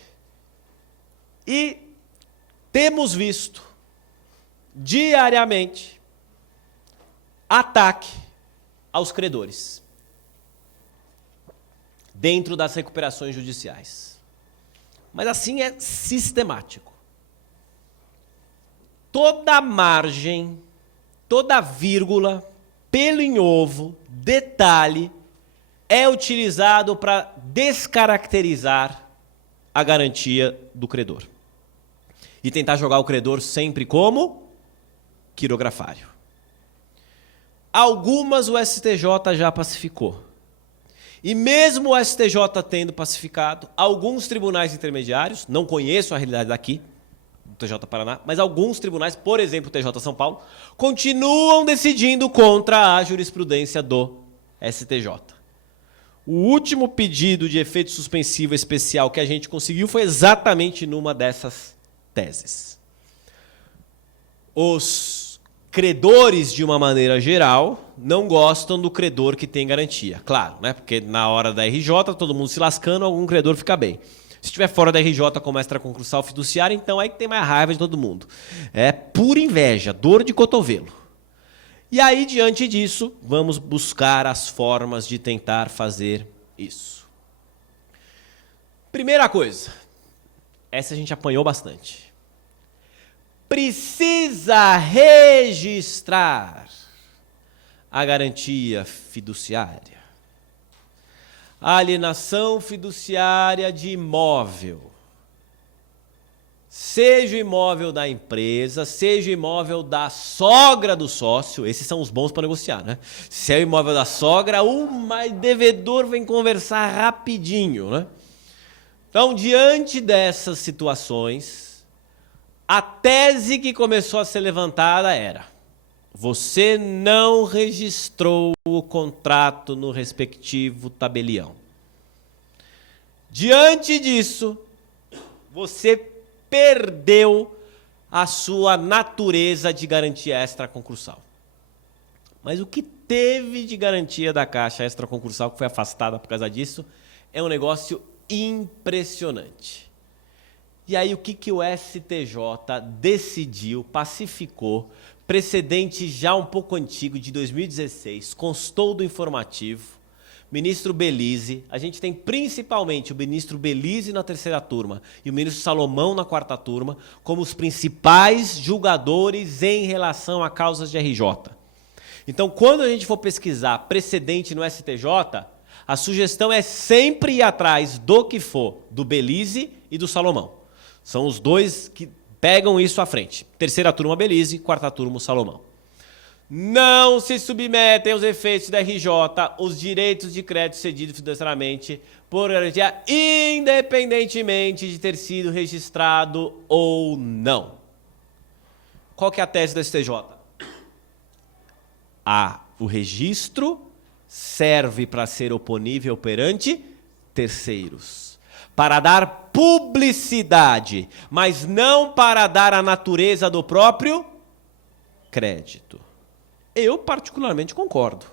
E temos visto diariamente ataque aos credores dentro das recuperações judiciais. Mas assim é sistemático. Toda margem, toda vírgula, pelo em ovo, detalhe, é utilizado para descaracterizar a garantia do credor. E tentar jogar o credor sempre como quirografário. Algumas o STJ já pacificou. E mesmo o STJ tendo pacificado, alguns tribunais intermediários, não conheço a realidade daqui, do TJ Paraná, mas alguns tribunais, por exemplo o TJ São Paulo, continuam decidindo contra a jurisprudência do STJ. O último pedido de efeito suspensivo especial que a gente conseguiu foi exatamente numa dessas teses. Os credores, de uma maneira geral, não gostam do credor que tem garantia. Claro, né? Porque na hora da RJ, todo mundo se lascando, algum credor fica bem. Se estiver fora da RJ como extraconcursal fiduciário, então é que tem mais raiva de todo mundo. É pura inveja, dor de cotovelo. E aí, diante disso, vamos buscar as formas de tentar fazer isso. Primeira coisa, essa a gente apanhou bastante. Precisa registrar a garantia fiduciária. A alienação fiduciária de imóvel. Seja o imóvel da empresa, seja o imóvel da sogra do sócio, esses são os bons para negociar, né? Se é o imóvel da sogra, o devedor vem conversar rapidinho, né? Então, diante dessas situações, a tese que começou a ser levantada era: você não registrou o contrato no respectivo tabelião. Diante disso, você perdeu a sua natureza de garantia extraconcursal. Mas o que teve de garantia da Caixa extraconcursal, que foi afastada por causa disso, é um negócio impressionante. E aí o que o STJ decidiu, pacificou, precedente já um pouco antigo, de 2016, constou do informativo, ministro Belize, a gente tem principalmente o ministro Belize na terceira turma e o ministro Salomão na quarta turma como os principais julgadores em relação a causas de RJ. Então, quando a gente for pesquisar precedente no STJ, a sugestão é sempre ir atrás do que for, do Belize e do Salomão. São os dois que pegam isso à frente. Terceira turma Belize, quarta turma Salomão. Não se submetem aos efeitos da RJ os direitos de crédito cedidos fiduciariamente por garantia, independentemente de ter sido registrado ou não. Qual que é a tese do STJ? O registro serve para ser oponível perante terceiros, para dar publicidade, mas não para dar a natureza do próprio crédito. Eu particularmente concordo.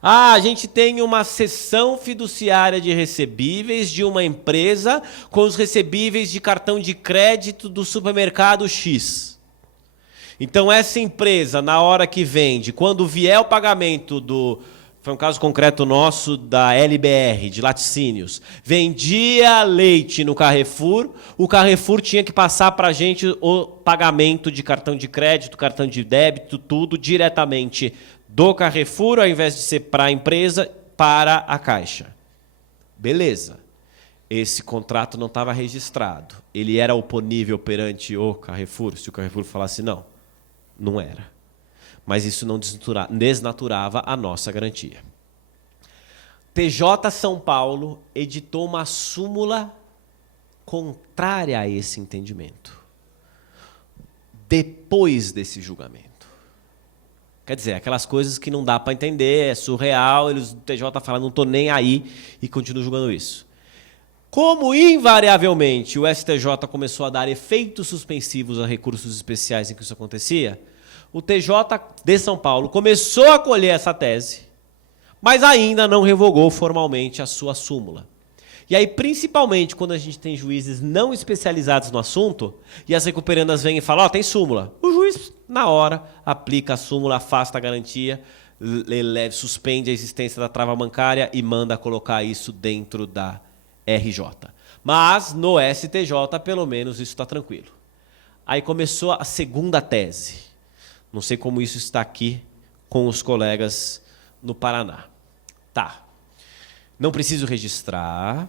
A gente tem uma cessão fiduciária de recebíveis de uma empresa com os recebíveis de cartão de crédito do supermercado X. Então essa empresa, na hora que vende, quando vier o pagamento do... Foi um caso concreto nosso da LBR, de laticínios. Vendia leite no Carrefour, o Carrefour tinha que passar para a gente o pagamento de cartão de crédito, cartão de débito, tudo diretamente do Carrefour, ao invés de ser para a empresa, para a Caixa. Beleza. Esse contrato não estava registrado. Ele era oponível perante o Carrefour, se o Carrefour falasse não. Não era. Mas isso não desnaturava a nossa garantia. TJ São Paulo editou uma súmula contrária a esse entendimento, depois desse julgamento. Quer dizer, aquelas coisas que não dá para entender, é surreal, o TJ fala, não estou nem aí, e continua julgando isso. Como, invariavelmente, o STJ começou a dar efeitos suspensivos a recursos especiais em que isso acontecia, o TJ de São Paulo começou a acolher essa tese, mas ainda não revogou formalmente a sua súmula. E aí, principalmente, quando a gente tem juízes não especializados no assunto, e as recuperandas vêm e falam, tem súmula. O juiz, na hora, aplica a súmula, afasta a garantia, suspende a existência da trava bancária e manda colocar isso dentro da RJ. Mas, no STJ, pelo menos, isso está tranquilo. Aí começou a segunda tese. Não sei como isso está aqui com os colegas no Paraná. Tá. Não preciso registrar,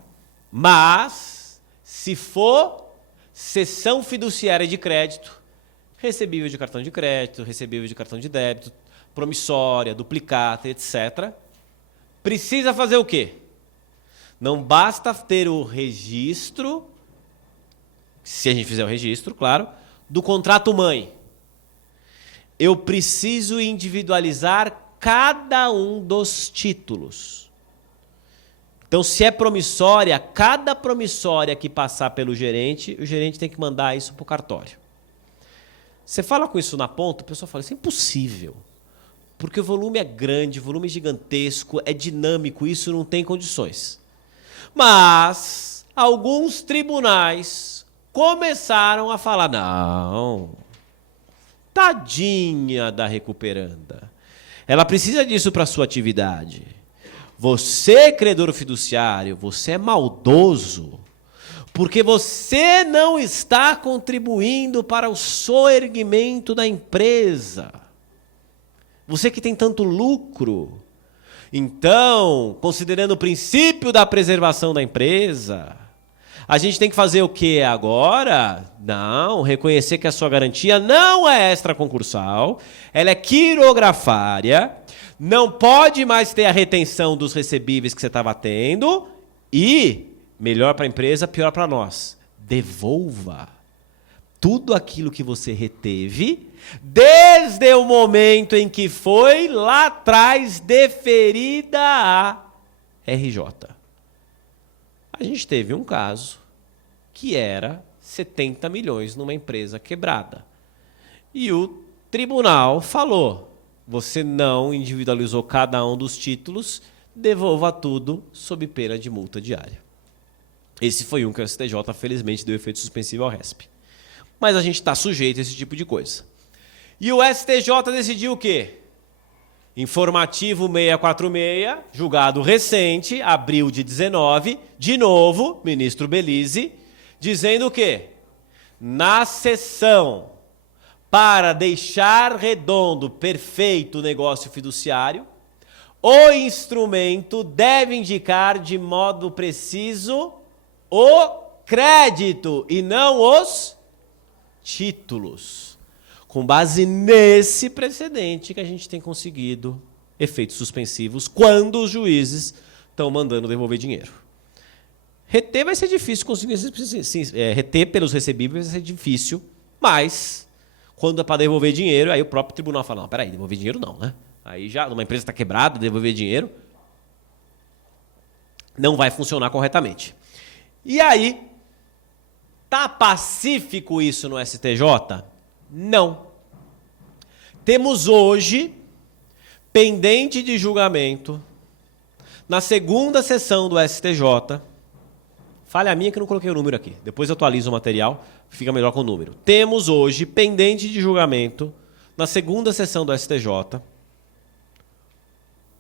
mas se for cessão fiduciária de crédito, recebível de cartão de crédito, recebível de cartão de débito, promissória, duplicata, etc., precisa fazer o quê? Não basta ter o registro, se a gente fizer o registro, claro, do contrato mãe. Eu preciso individualizar cada um dos títulos. Então, se é promissória, cada promissória que passar pelo gerente, o gerente tem que mandar isso para o cartório. Você fala com isso na ponta, o pessoal fala, isso é impossível. Porque o volume é grande, o volume é gigantesco, é dinâmico, isso não tem condições. Mas alguns tribunais começaram a falar, não, Tadinha da recuperanda. Ela precisa disso para a sua atividade. Você, credor fiduciário, você é maldoso, porque você não está contribuindo para o soerguimento da empresa. Você que tem tanto lucro. Então, considerando o princípio da preservação da empresa, a gente tem que fazer o que agora? Não, reconhecer que a sua garantia não é extraconcursal, ela é quirografária, não pode mais ter a retenção dos recebíveis que você estava tendo e, melhor para a empresa, pior para nós, devolva tudo aquilo que você reteve desde o momento em que foi lá atrás deferida a RJ. A gente teve um caso que era 70 milhões numa empresa quebrada. E o tribunal falou, você não individualizou cada um dos títulos, devolva tudo sob pena de multa diária. Esse foi um que o STJ, felizmente, deu efeito suspensivo ao RESP. Mas a gente está sujeito a esse tipo de coisa. E o STJ decidiu o quê? Informativo 646, julgado recente, abril de 19, de novo, ministro Belize, dizendo o quê? Na sessão para deixar redondo, perfeito o negócio fiduciário, o instrumento deve indicar de modo preciso o crédito e não os títulos. Com base nesse precedente que a gente tem conseguido efeitos suspensivos quando os juízes estão mandando devolver dinheiro. Reter vai ser difícil conseguir, reter pelos recebíveis vai ser difícil, mas quando é para devolver dinheiro, aí o próprio tribunal fala, não, peraí, devolver dinheiro não, né? Aí já, numa empresa está quebrada, devolver dinheiro não vai funcionar corretamente. E aí, tá pacífico isso no STJ? Não. Temos hoje, pendente de julgamento, na segunda sessão do STJ, falha minha que eu não coloquei o número aqui, depois eu atualizo o material, fica melhor com o número. Temos hoje, pendente de julgamento, na segunda sessão do STJ,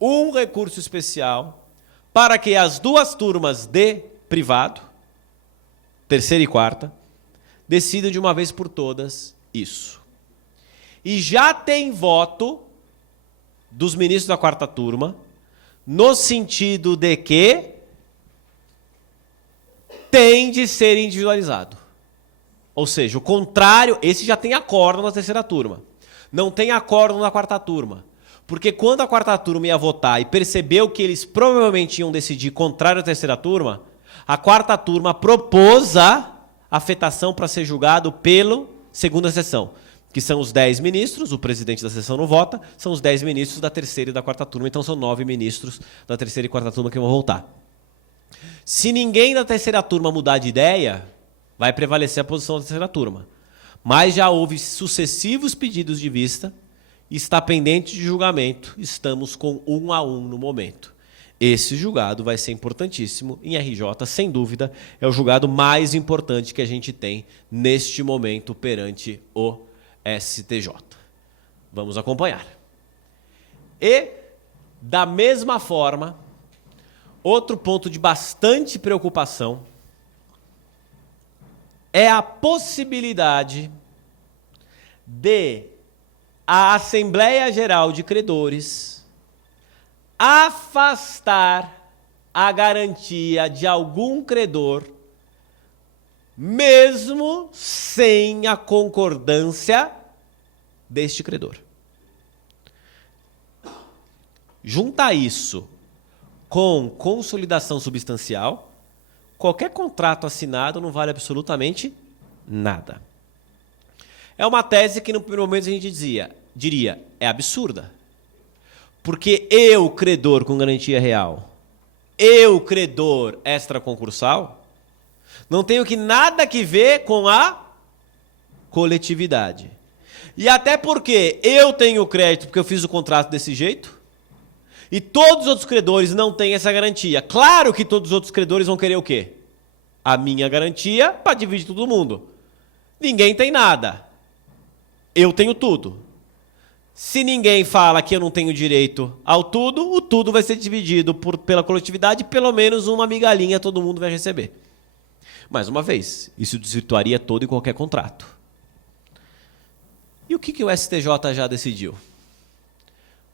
um recurso especial para que as duas turmas de privado, terceira e quarta, decidam de uma vez por todas isso. E já tem voto dos ministros da quarta turma, no sentido de que tem de ser individualizado. Ou seja, o contrário, esse já tem acordo na terceira turma. Não tem acordo na quarta turma. Porque quando a quarta turma ia votar e percebeu que eles provavelmente iam decidir contrário à terceira turma, a quarta turma propôs a afetação para ser julgado pela segunda sessão, que são os 10 ministros, o presidente da sessão não vota, são os 10 ministros da terceira e da quarta turma, então são 9 ministros da terceira e quarta turma que vão votar. Se ninguém da terceira turma mudar de ideia, vai prevalecer a posição da terceira turma. Mas já houve sucessivos pedidos de vista, está pendente de julgamento, estamos com 1 a 1 no momento. Esse julgado vai ser importantíssimo em RJ, sem dúvida, é o julgado mais importante que a gente tem neste momento perante o STJ. Vamos acompanhar. E, da mesma forma, outro ponto de bastante preocupação é a possibilidade de a Assembleia Geral de Credores afastar a garantia de algum credor, mesmo sem a concordância deste credor. Junta isso com consolidação substancial, qualquer contrato assinado não vale absolutamente nada. É uma tese que no primeiro momento a gente diria, é absurda. Porque eu, credor com garantia real, eu, credor extraconcursal, não tenho nada que ver com a coletividade. E até porque eu tenho crédito porque eu fiz o contrato desse jeito, e todos os outros credores não têm essa garantia. Claro que todos os outros credores vão querer o quê? A minha garantia para dividir todo mundo. Ninguém tem nada. eu tenho tudo. Se ninguém fala que eu não tenho direito ao tudo, o tudo vai ser dividido pela coletividade, pelo menos uma migalhinha todo mundo vai receber. Mais uma vez, isso desvirtuaria todo e qualquer contrato. E o que o STJ já decidiu?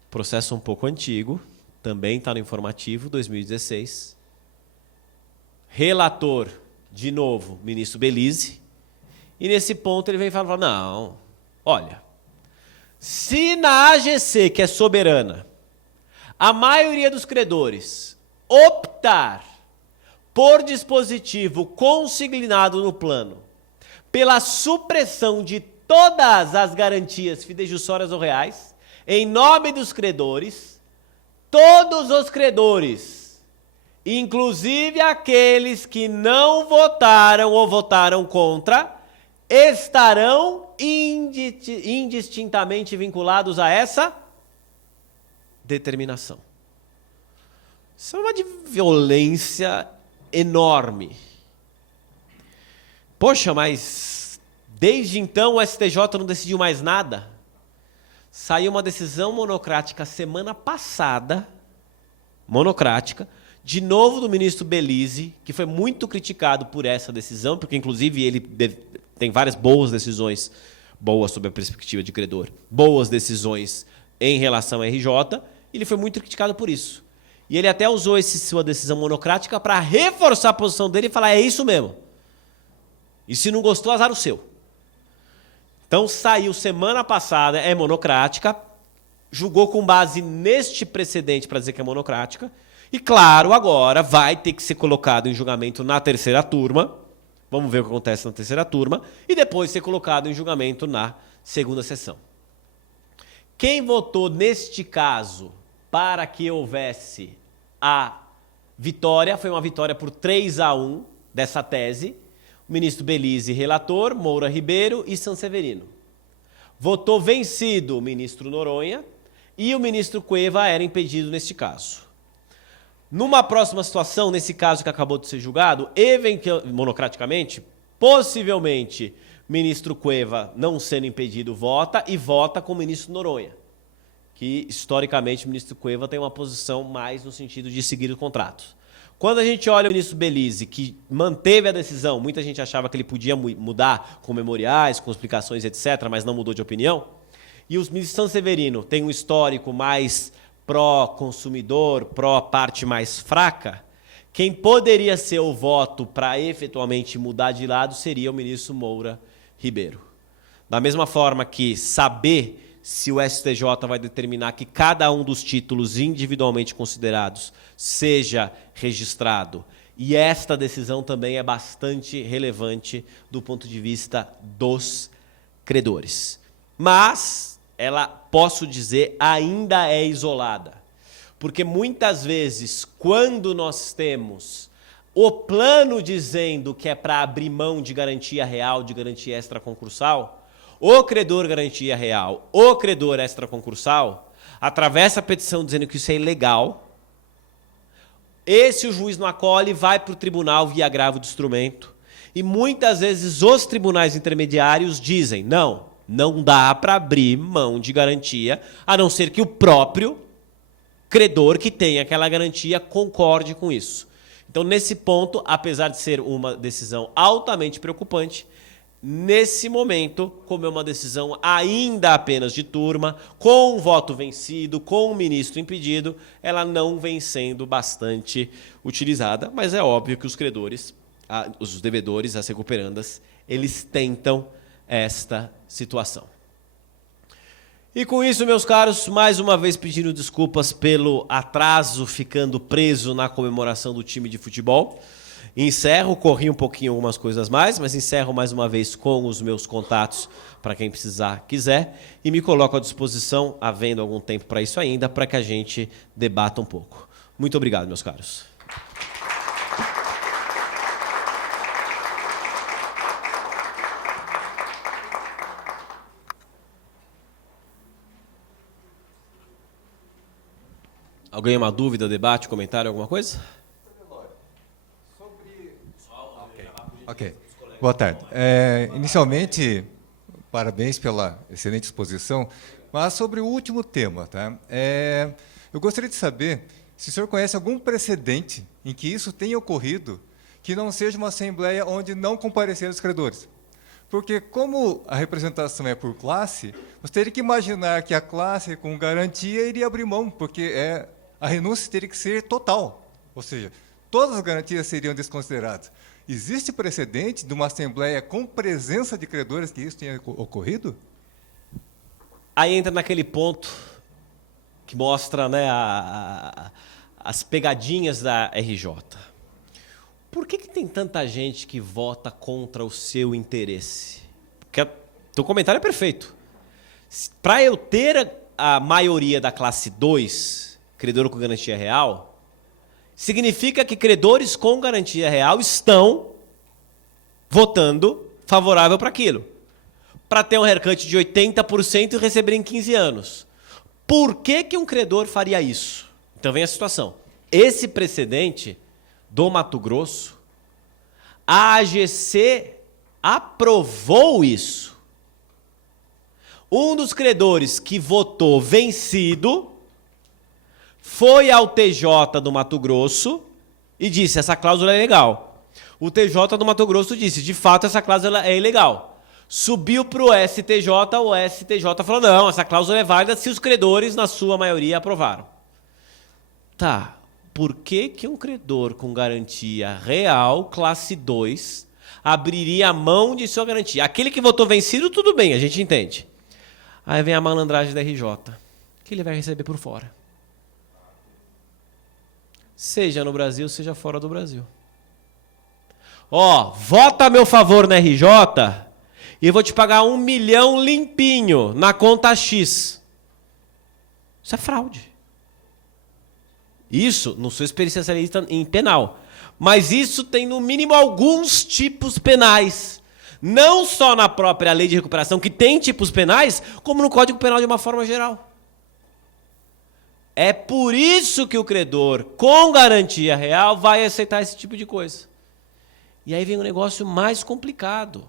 Processo um pouco antigo, também está no informativo, 2016. Relator, de novo, ministro Belize. E nesse ponto ele vem e fala, não, olha, se na AGC, que é soberana, a maioria dos credores optar por dispositivo consignado no plano pela supressão de todas as garantias fidejussórias ou reais, em nome dos credores, todos os credores, inclusive aqueles que não votaram ou votaram contra, estarão indistintamente vinculados a essa determinação. Isso é uma de violência enorme. Poxa, mas desde então o STJ não decidiu mais nada? Saiu uma decisão monocrática semana passada, monocrática, de novo do ministro Belize, que foi muito criticado por essa decisão, porque inclusive ele tem várias boas decisões, boas sob a perspectiva de credor, boas decisões em relação ao RJ, e ele foi muito criticado por isso. E ele até usou sua decisão monocrática para reforçar a posição dele e falar, é isso mesmo. E se não gostou, azar o seu. Então saiu semana passada, é monocrática, julgou com base neste precedente para dizer que é monocrática, e claro, agora vai ter que ser colocado em julgamento na terceira turma, vamos ver o que acontece na terceira turma, e depois ser colocado em julgamento na segunda sessão. Quem votou neste caso para que houvesse a vitória, foi uma vitória por 3-1 dessa tese, o ministro Belize, relator, Moura Ribeiro e Sanseverino. Votou vencido o ministro Noronha e o ministro Cueva era impedido neste caso. Numa próxima situação, nesse caso que acabou de ser julgado, monocraticamente, possivelmente, o ministro Cueva, não sendo impedido, vota e vota com o ministro Noronha, que, historicamente, o ministro Cueva tem uma posição mais no sentido de seguir os contratos. Quando a gente olha o ministro Belize, que manteve a decisão, muita gente achava que ele podia mudar com memoriais, com explicações, etc., mas não mudou de opinião, e o ministro Sanseverino tem um histórico mais pró-consumidor, pró-parte mais fraca, quem poderia ser o voto para efetualmente mudar de lado seria o ministro Moura Ribeiro. Da mesma forma que saber se o STJ vai determinar que cada um dos títulos individualmente considerados seja registrado. E esta decisão também é bastante relevante do ponto de vista dos credores. Mas ela, posso dizer, ainda é isolada. Porque muitas vezes, quando nós temos o plano dizendo que é para abrir mão de garantia real, de garantia extraconcursal, o credor garantia real, o credor extraconcursal, atravessa a petição dizendo que isso é ilegal, esse o juiz não acolhe, vai para o tribunal via agravo de instrumento, e muitas vezes os tribunais intermediários dizem, não dá para abrir mão de garantia, a não ser que o próprio credor que tem aquela garantia concorde com isso. Então, nesse ponto, apesar de ser uma decisão altamente preocupante, nesse momento, como é uma decisão ainda apenas de turma, com o voto vencido, com o ministro impedido, ela não vem sendo bastante utilizada, mas é óbvio que os credores, os devedores, as recuperandas, eles tentam esta situação. E com isso, meus caros, mais uma vez pedindo desculpas pelo atraso, ficando preso na comemoração do time de futebol. Encerro, corri um pouquinho algumas coisas mais, mas encerro mais uma vez com os meus contatos para quem precisar, quiser, e me coloco à disposição, havendo algum tempo para isso ainda, para que a gente debata um pouco. Muito obrigado, meus caros. Alguém uma dúvida, debate, comentário, alguma coisa? Ok. Boa tarde. Inicialmente, Parabéns pela excelente exposição. Mas sobre o último tema, tá? Eu gostaria de saber se o senhor conhece algum precedente em que isso tenha ocorrido que não seja uma assembleia onde não compareceram os credores. Porque, como a representação é por classe, você teria que imaginar que a classe, com garantia, iria abrir mão, porque a renúncia teria que ser total. Ou seja, todas as garantias seriam desconsideradas. Existe precedente de uma assembleia com presença de credores que isso tenha ocorrido? Aí entra naquele ponto que mostra, né, as pegadinhas da RJ. Por que tem tanta gente que vota contra o seu interesse? Porque teu comentário é perfeito. Para eu ter a maioria da classe 2, credor com garantia real, significa que credores com garantia real estão votando favorável para aquilo. Para ter um haircut de 80% e receber em 15 anos. Por que um credor faria isso? Então vem a situação. Esse precedente do Mato Grosso, a AGC aprovou isso. Um dos credores que votou vencido foi ao TJ do Mato Grosso e disse, essa cláusula é legal. O TJ do Mato Grosso disse, de fato, essa cláusula é ilegal. Subiu para o STJ falou, não, essa cláusula é válida se os credores, na sua maioria, aprovaram. Tá, por que um credor com garantia real, classe 2, abriria a mão de sua garantia? Aquele que votou vencido, tudo bem, a gente entende. Aí vem a malandragem da RJ, que ele vai receber por fora. Seja no Brasil, seja fora do Brasil. Ó, vota a meu favor na RJ e eu vou te pagar 1 milhão limpinho na conta X. Isso é fraude. Isso, não sou especialista em penal, mas isso tem no mínimo alguns tipos penais. Não só na própria lei de recuperação, que tem tipos penais, como no Código Penal de uma forma geral. É por isso que o credor, com garantia real, vai aceitar esse tipo de coisa. E aí vem um negócio mais complicado.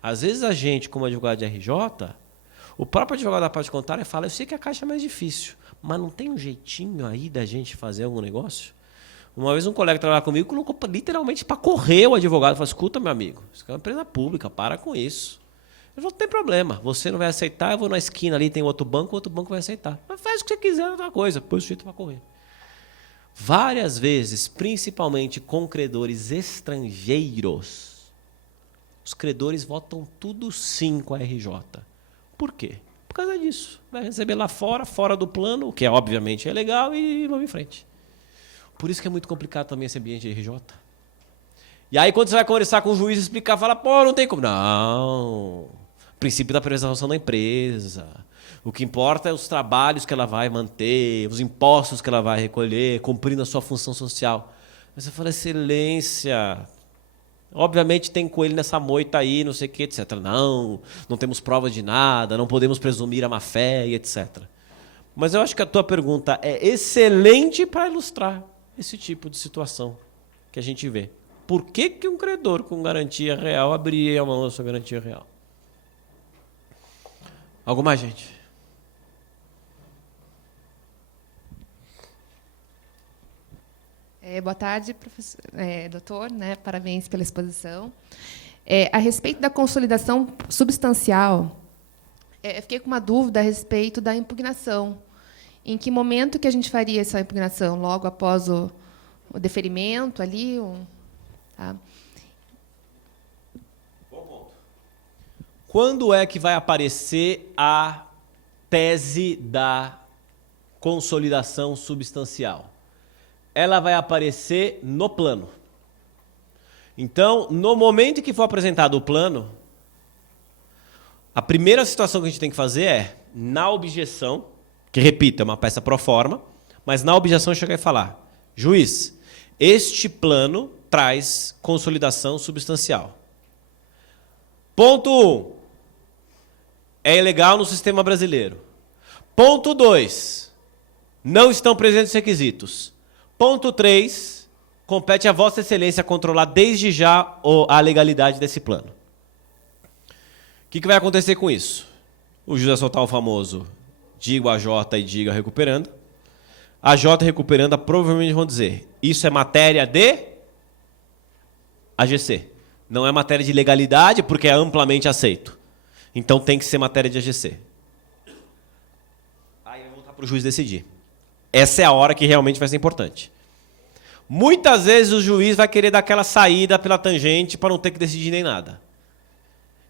Às vezes a gente, como advogado de RJ, o próprio advogado da parte contrária fala, eu sei que a Caixa é mais difícil, mas não tem um jeitinho aí da gente fazer algum negócio? Uma vez um colega que trabalhava comigo colocou literalmente para correr o advogado. Falou, escuta, meu amigo, isso é uma empresa pública, para com isso. Eu falei, não tem problema, você não vai aceitar, eu vou na esquina ali, tem outro banco vai aceitar. Mas faz o que você quiser, outra coisa, põe o sujeito para correr. Várias vezes, principalmente com credores estrangeiros, os credores votam tudo sim com a RJ. Por quê? Por causa disso. Vai receber lá fora, fora do plano, o que obviamente é legal, e vamos em frente. Por isso que é muito complicado também esse ambiente de RJ. E aí, quando você vai conversar com o juiz e explicar, fala, pô, não tem como. Não. Princípio da preservação da empresa. O que importa é os trabalhos que ela vai manter, os impostos que ela vai recolher, cumprindo a sua função social. Mas você fala, excelência, obviamente tem coelho nessa moita aí, não sei o que, etc. Não temos provas de nada, não podemos presumir a má-fé e etc. Mas eu acho que a tua pergunta é excelente para ilustrar esse tipo de situação que a gente vê. Por que um credor com garantia real abriria a mão da sua garantia real? Algo mais, gente? Boa tarde, professor, doutor, né? Parabéns pela exposição. A respeito da consolidação substancial, eu fiquei com uma dúvida a respeito da impugnação. Em que momento que a gente faria essa impugnação? Logo após o deferimento ali? Tá. Bom ponto. Quando é que vai aparecer a tese da consolidação substancial? Ela vai aparecer no plano. Então, no momento em que for apresentado o plano, a primeira situação que a gente tem que fazer é, na objeção, que, repito, é uma peça pro forma, mas na objeção chegar e falar, juiz, este plano traz consolidação substancial. Ponto 1. É ilegal no sistema brasileiro. Ponto 2. Não estão presentes os requisitos. Ponto 3. Compete a Vossa Excelência controlar desde já a legalidade desse plano. que vai acontecer com isso? O juiz vai soltar o famoso digo a J e diga recuperanda. A J recuperanda provavelmente vão dizer isso é matéria de AGC. Não é matéria de legalidade porque é amplamente aceito. Então tem que ser matéria de AGC. Aí vai voltar para o juiz decidir. Essa é a hora que realmente vai ser importante. Muitas vezes o juiz vai querer dar aquela saída pela tangente para não ter que decidir nem nada.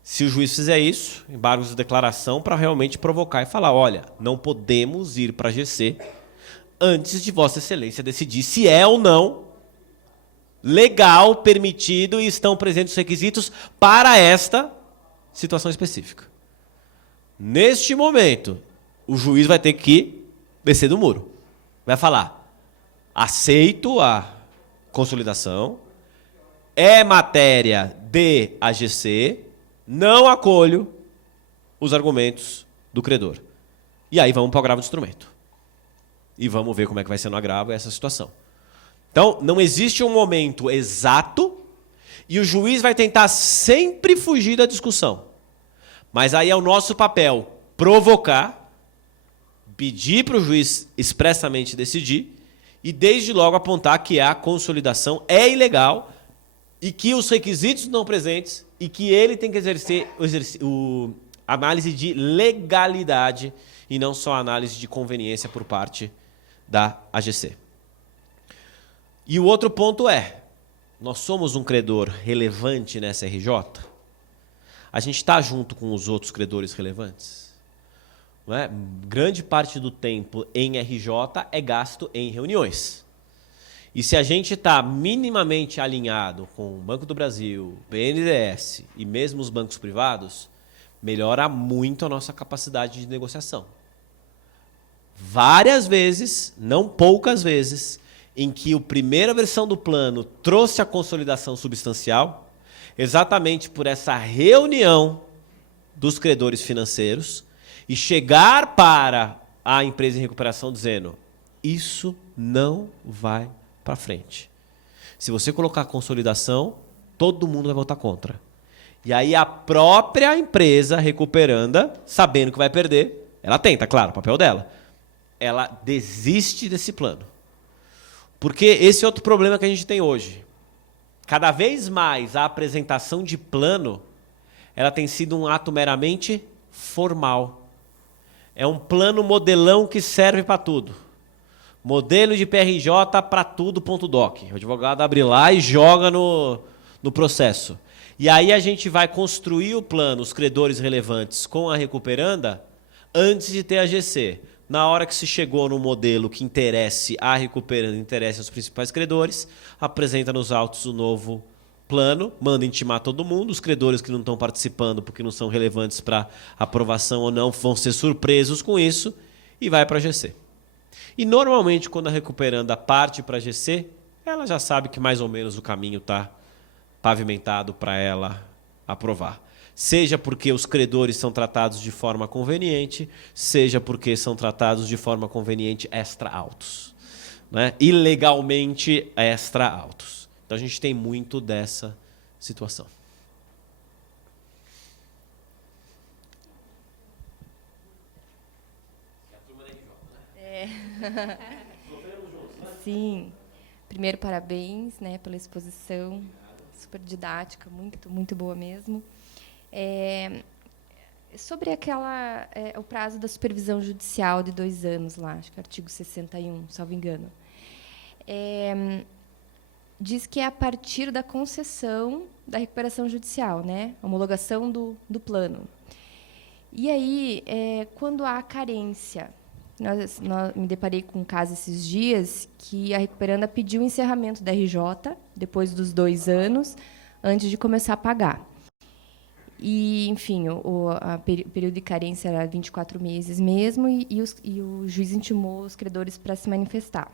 Se o juiz fizer isso, embargos de declaração para realmente provocar e falar, olha, não podemos ir para a GC antes de Vossa Excelência decidir se é ou não legal, permitido e estão presentes os requisitos para esta situação específica. Neste momento, o juiz vai ter que descer do muro. Vai falar, aceito a consolidação, é matéria de AGC, não acolho os argumentos do credor. E aí vamos para o agravo do instrumento. E vamos ver como é que vai ser no agravo essa situação. Então, não existe um momento exato e o juiz vai tentar sempre fugir da discussão. Mas aí é o nosso papel provocar, pedir para o juiz expressamente decidir e desde logo apontar que a consolidação é ilegal e que os requisitos não presentes e que ele tem que exercer a análise de legalidade e não só a análise de conveniência por parte da AGC. E o outro ponto é, nós somos um credor relevante nessa RJ? A gente está junto com os outros credores relevantes? Não é? Grande parte do tempo em RJ é gasto em reuniões. E se a gente está minimamente alinhado com o Banco do Brasil, BNDES e mesmo os bancos privados, melhora muito a nossa capacidade de negociação. Várias vezes, não poucas vezes, em que a primeira versão do plano trouxe a consolidação substancial, exatamente por essa reunião dos credores financeiros e chegar para a empresa em recuperação dizendo isso não vai para frente. Se você colocar consolidação, todo mundo vai votar contra. E aí a própria empresa recuperanda, sabendo que vai perder, ela tenta, claro, o papel dela, ela desiste desse plano. Porque esse é outro problema que a gente tem hoje. Cada vez mais a apresentação de plano, ela tem sido um ato meramente formal. É um plano modelão que serve para tudo. Modelo de PRJ para tudo.doc. O advogado abre lá e joga no processo. E aí a gente vai construir o plano, os credores relevantes com a recuperanda, antes de ter a GC. Na hora que se chegou no modelo que interesse a recuperanda, interesse aos principais credores, apresenta nos autos o novo plano, manda intimar todo mundo, os credores que não estão participando porque não são relevantes para aprovação ou não vão ser surpresos com isso e vai para a GC. E normalmente quando a recuperanda parte para a GC, ela já sabe que mais ou menos o caminho está pavimentado para ela aprovar. Seja porque os credores são tratados de forma conveniente, seja porque são tratados de forma conveniente extra-autos. Né? Ilegalmente extra-autos. Então a gente tem muito dessa situação. Sim. Primeiro, parabéns, né, pela exposição. Super didática, muito boa mesmo. Sobre o prazo da supervisão judicial de 2 anos, lá, acho que é o artigo 61, salvo engano. Diz que é a partir da concessão da recuperação judicial, né? Homologação do plano. E aí, quando há carência, me deparei com um caso esses dias que a recuperanda pediu o encerramento da RJ depois dos 2 anos, antes de começar a pagar. E, enfim, o período de carência era 24 meses mesmo, e o juiz intimou os credores para se manifestar.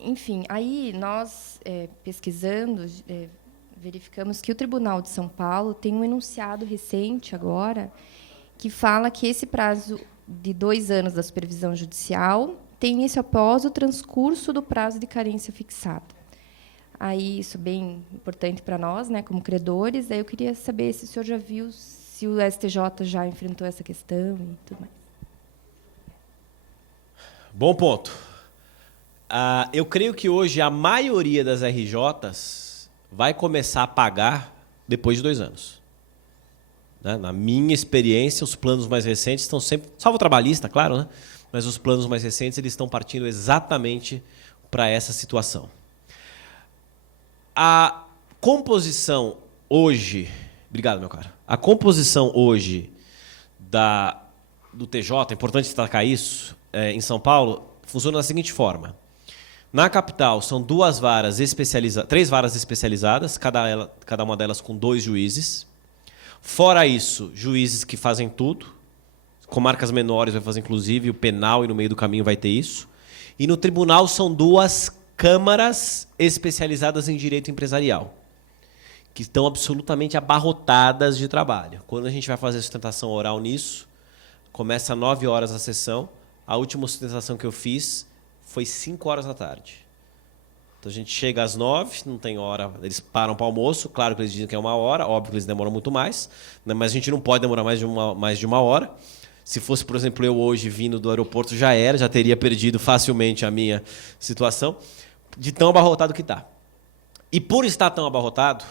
Enfim, aí nós, pesquisando, verificamos que o Tribunal de São Paulo tem um enunciado recente agora que fala que esse prazo de 2 anos da supervisão judicial tem início após o transcurso do prazo de carência fixado. Aí isso é bem importante para nós, né, como credores. Daí eu queria saber se o senhor já viu, se o STJ já enfrentou essa questão e tudo mais. Bom ponto. Eu creio que hoje a maioria das RJs vai começar a pagar depois de 2 anos. Né? Na minha experiência, os planos mais recentes estão sempre, salvo o trabalhista, claro, né? Mas os planos mais recentes eles estão partindo exatamente para essa situação. A composição hoje, obrigado, meu caro. A composição hoje do TJ, é importante destacar isso, em São Paulo, funciona da seguinte forma. Na capital, são 3 varas especializadas, cada uma delas com 2 juízes. Fora isso, juízes que fazem tudo. Comarcas menores vai fazer, inclusive, o penal, e no meio do caminho vai ter isso. E no tribunal são 2 câmaras especializadas em direito empresarial, que estão absolutamente abarrotadas de trabalho. Quando a gente vai fazer sustentação oral nisso, começa às 9 horas a sessão. A última sustentação que eu fiz foi 5 horas da tarde. Então a gente chega às 9, não tem hora, eles param para o almoço, claro que eles dizem que é 1 hora, óbvio que eles demoram muito mais, né, mas a gente não pode demorar mais de uma hora. Se fosse, por exemplo, eu hoje vindo do aeroporto, já teria perdido facilmente a minha situação, de tão abarrotado que está. E por estar tão abarrotado,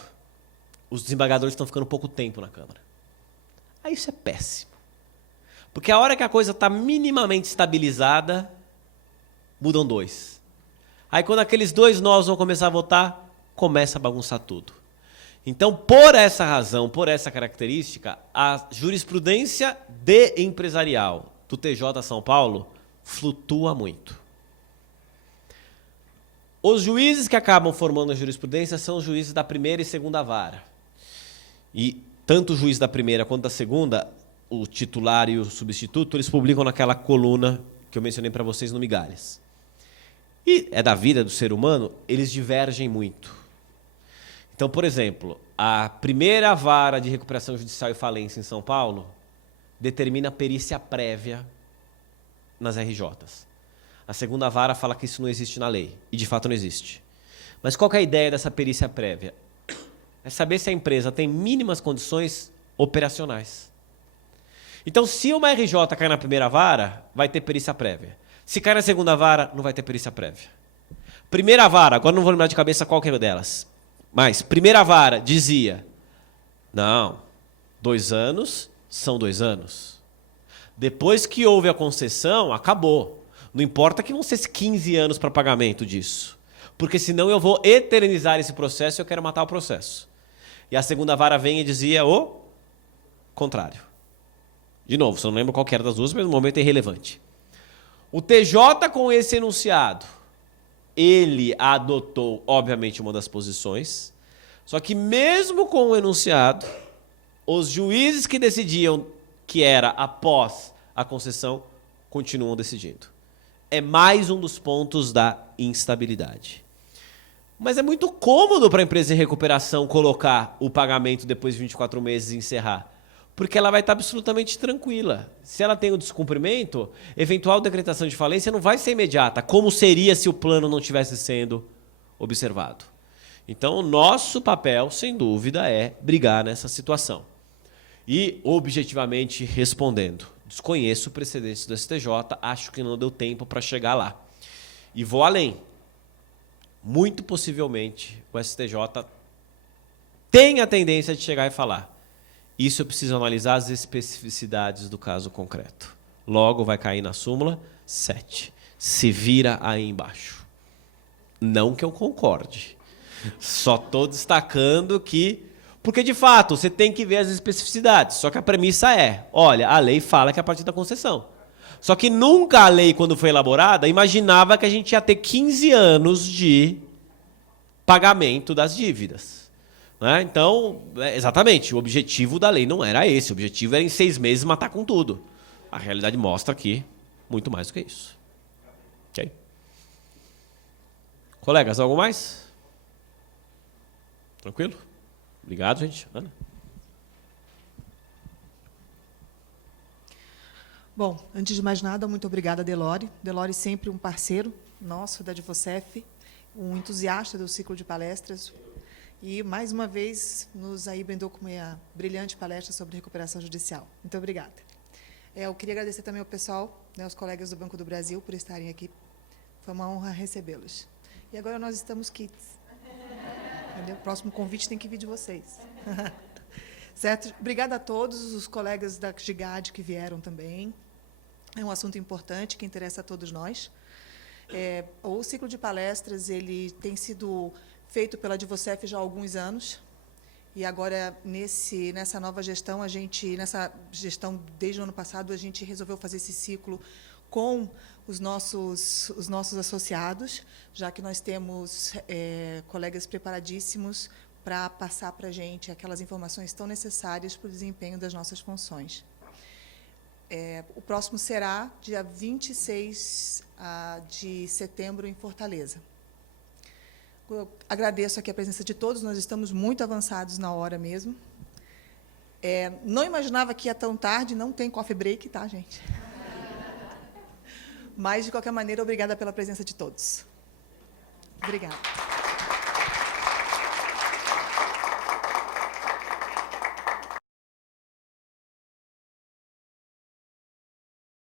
os desembargadores estão ficando pouco tempo na Câmara. Aí isso é péssimo. Porque a hora que a coisa está minimamente estabilizada, mudam 2. Aí quando aqueles 2 novos vão começar a votar, começa a bagunçar tudo. Então, por essa razão, por essa característica, a jurisprudência empresarial do TJ São Paulo flutua muito. Os juízes que acabam formando a jurisprudência são os juízes da primeira e segunda vara. E tanto o juiz da primeira quanto da segunda, o titular e o substituto, eles publicam naquela coluna que eu mencionei para vocês no Migalhas. E é da vida do ser humano, eles divergem muito. Então, por exemplo, a primeira vara de recuperação judicial e falência em São Paulo determina a perícia prévia nas RJs. A segunda vara fala que isso não existe na lei, e de fato não existe. Mas qual que é a ideia dessa perícia prévia? É saber se a empresa tem mínimas condições operacionais. Então, se uma RJ cai na primeira vara, vai ter perícia prévia. Se cai na segunda vara, não vai ter perícia prévia. Primeira vara, agora não vou lembrar de cabeça qual que é delas, mas primeira vara dizia, não, 2 anos são 2 anos. Depois que houve a concessão, acabou. Não importa que vão ser 15 anos para pagamento disso. Porque senão eu vou eternizar esse processo e eu quero matar o processo. E a segunda vara vem e dizia o contrário. De novo, se eu não lembro qual que era das duas, mas no momento é irrelevante. O TJ, com esse enunciado, ele adotou, obviamente, uma das posições, só que mesmo com o enunciado, os juízes que decidiam que era após a concessão, continuam decidindo. É mais um dos pontos da instabilidade. Mas é muito cômodo para a empresa em recuperação colocar o pagamento depois de 24 meses e encerrar. Porque ela vai estar absolutamente tranquila. Se ela tem o descumprimento, eventual decretação de falência não vai ser imediata, como seria se o plano não estivesse sendo observado. Então, o nosso papel, sem dúvida, é brigar nessa situação. E, objetivamente respondendo, desconheço precedentes do STJ, acho que não deu tempo para chegar lá. E vou além. Muito possivelmente, o STJ tem a tendência de chegar e falar: isso eu preciso analisar as especificidades do caso concreto. Logo vai cair na súmula 7. Se vira aí embaixo. Não que eu concorde. Só estou destacando que... Porque, de fato, você tem que ver as especificidades. Só que a premissa é, olha, a lei fala que é a partir da concessão. Só que nunca a lei, quando foi elaborada, imaginava que a gente ia ter 15 anos de pagamento das dívidas. Né? Então, exatamente, o objetivo da lei não era esse. O objetivo era, em 6 meses, matar com tudo. A realidade mostra que muito mais do que isso. Ok? Colegas, algo mais? Tranquilo? Obrigado, gente. Ana? Bom, antes de mais nada, muito obrigada, Delori. Delori sempre um parceiro nosso da Advocef. um entusiasta do ciclo de palestras e, mais uma vez, nos aí brindou com uma brilhante palestra sobre recuperação judicial. Muito obrigada. Eu queria agradecer também ao pessoal, né, os colegas do Banco do Brasil, por estarem aqui. Foi uma honra recebê-los. E agora nós estamos quites. Entendeu? O próximo convite tem que vir de vocês. Certo? Obrigada a todos os colegas da GIGAD que vieram também. É um assunto importante que interessa a todos nós. O ciclo de palestras ele tem sido feito pela Advocef já há alguns anos. E agora, nessa nova gestão, nessa gestão desde o ano passado, a gente resolveu fazer esse ciclo com os nossos associados, já que nós temos colegas preparadíssimos para passar para a gente aquelas informações tão necessárias para o desempenho das nossas funções. O próximo será dia 26 de setembro, em Fortaleza. Eu agradeço aqui a presença de todos, nós estamos muito avançados na hora mesmo. Não imaginava que ia tão tarde, não tem coffee break, tá, gente? Mas, de qualquer maneira, obrigada pela presença de todos. Obrigada.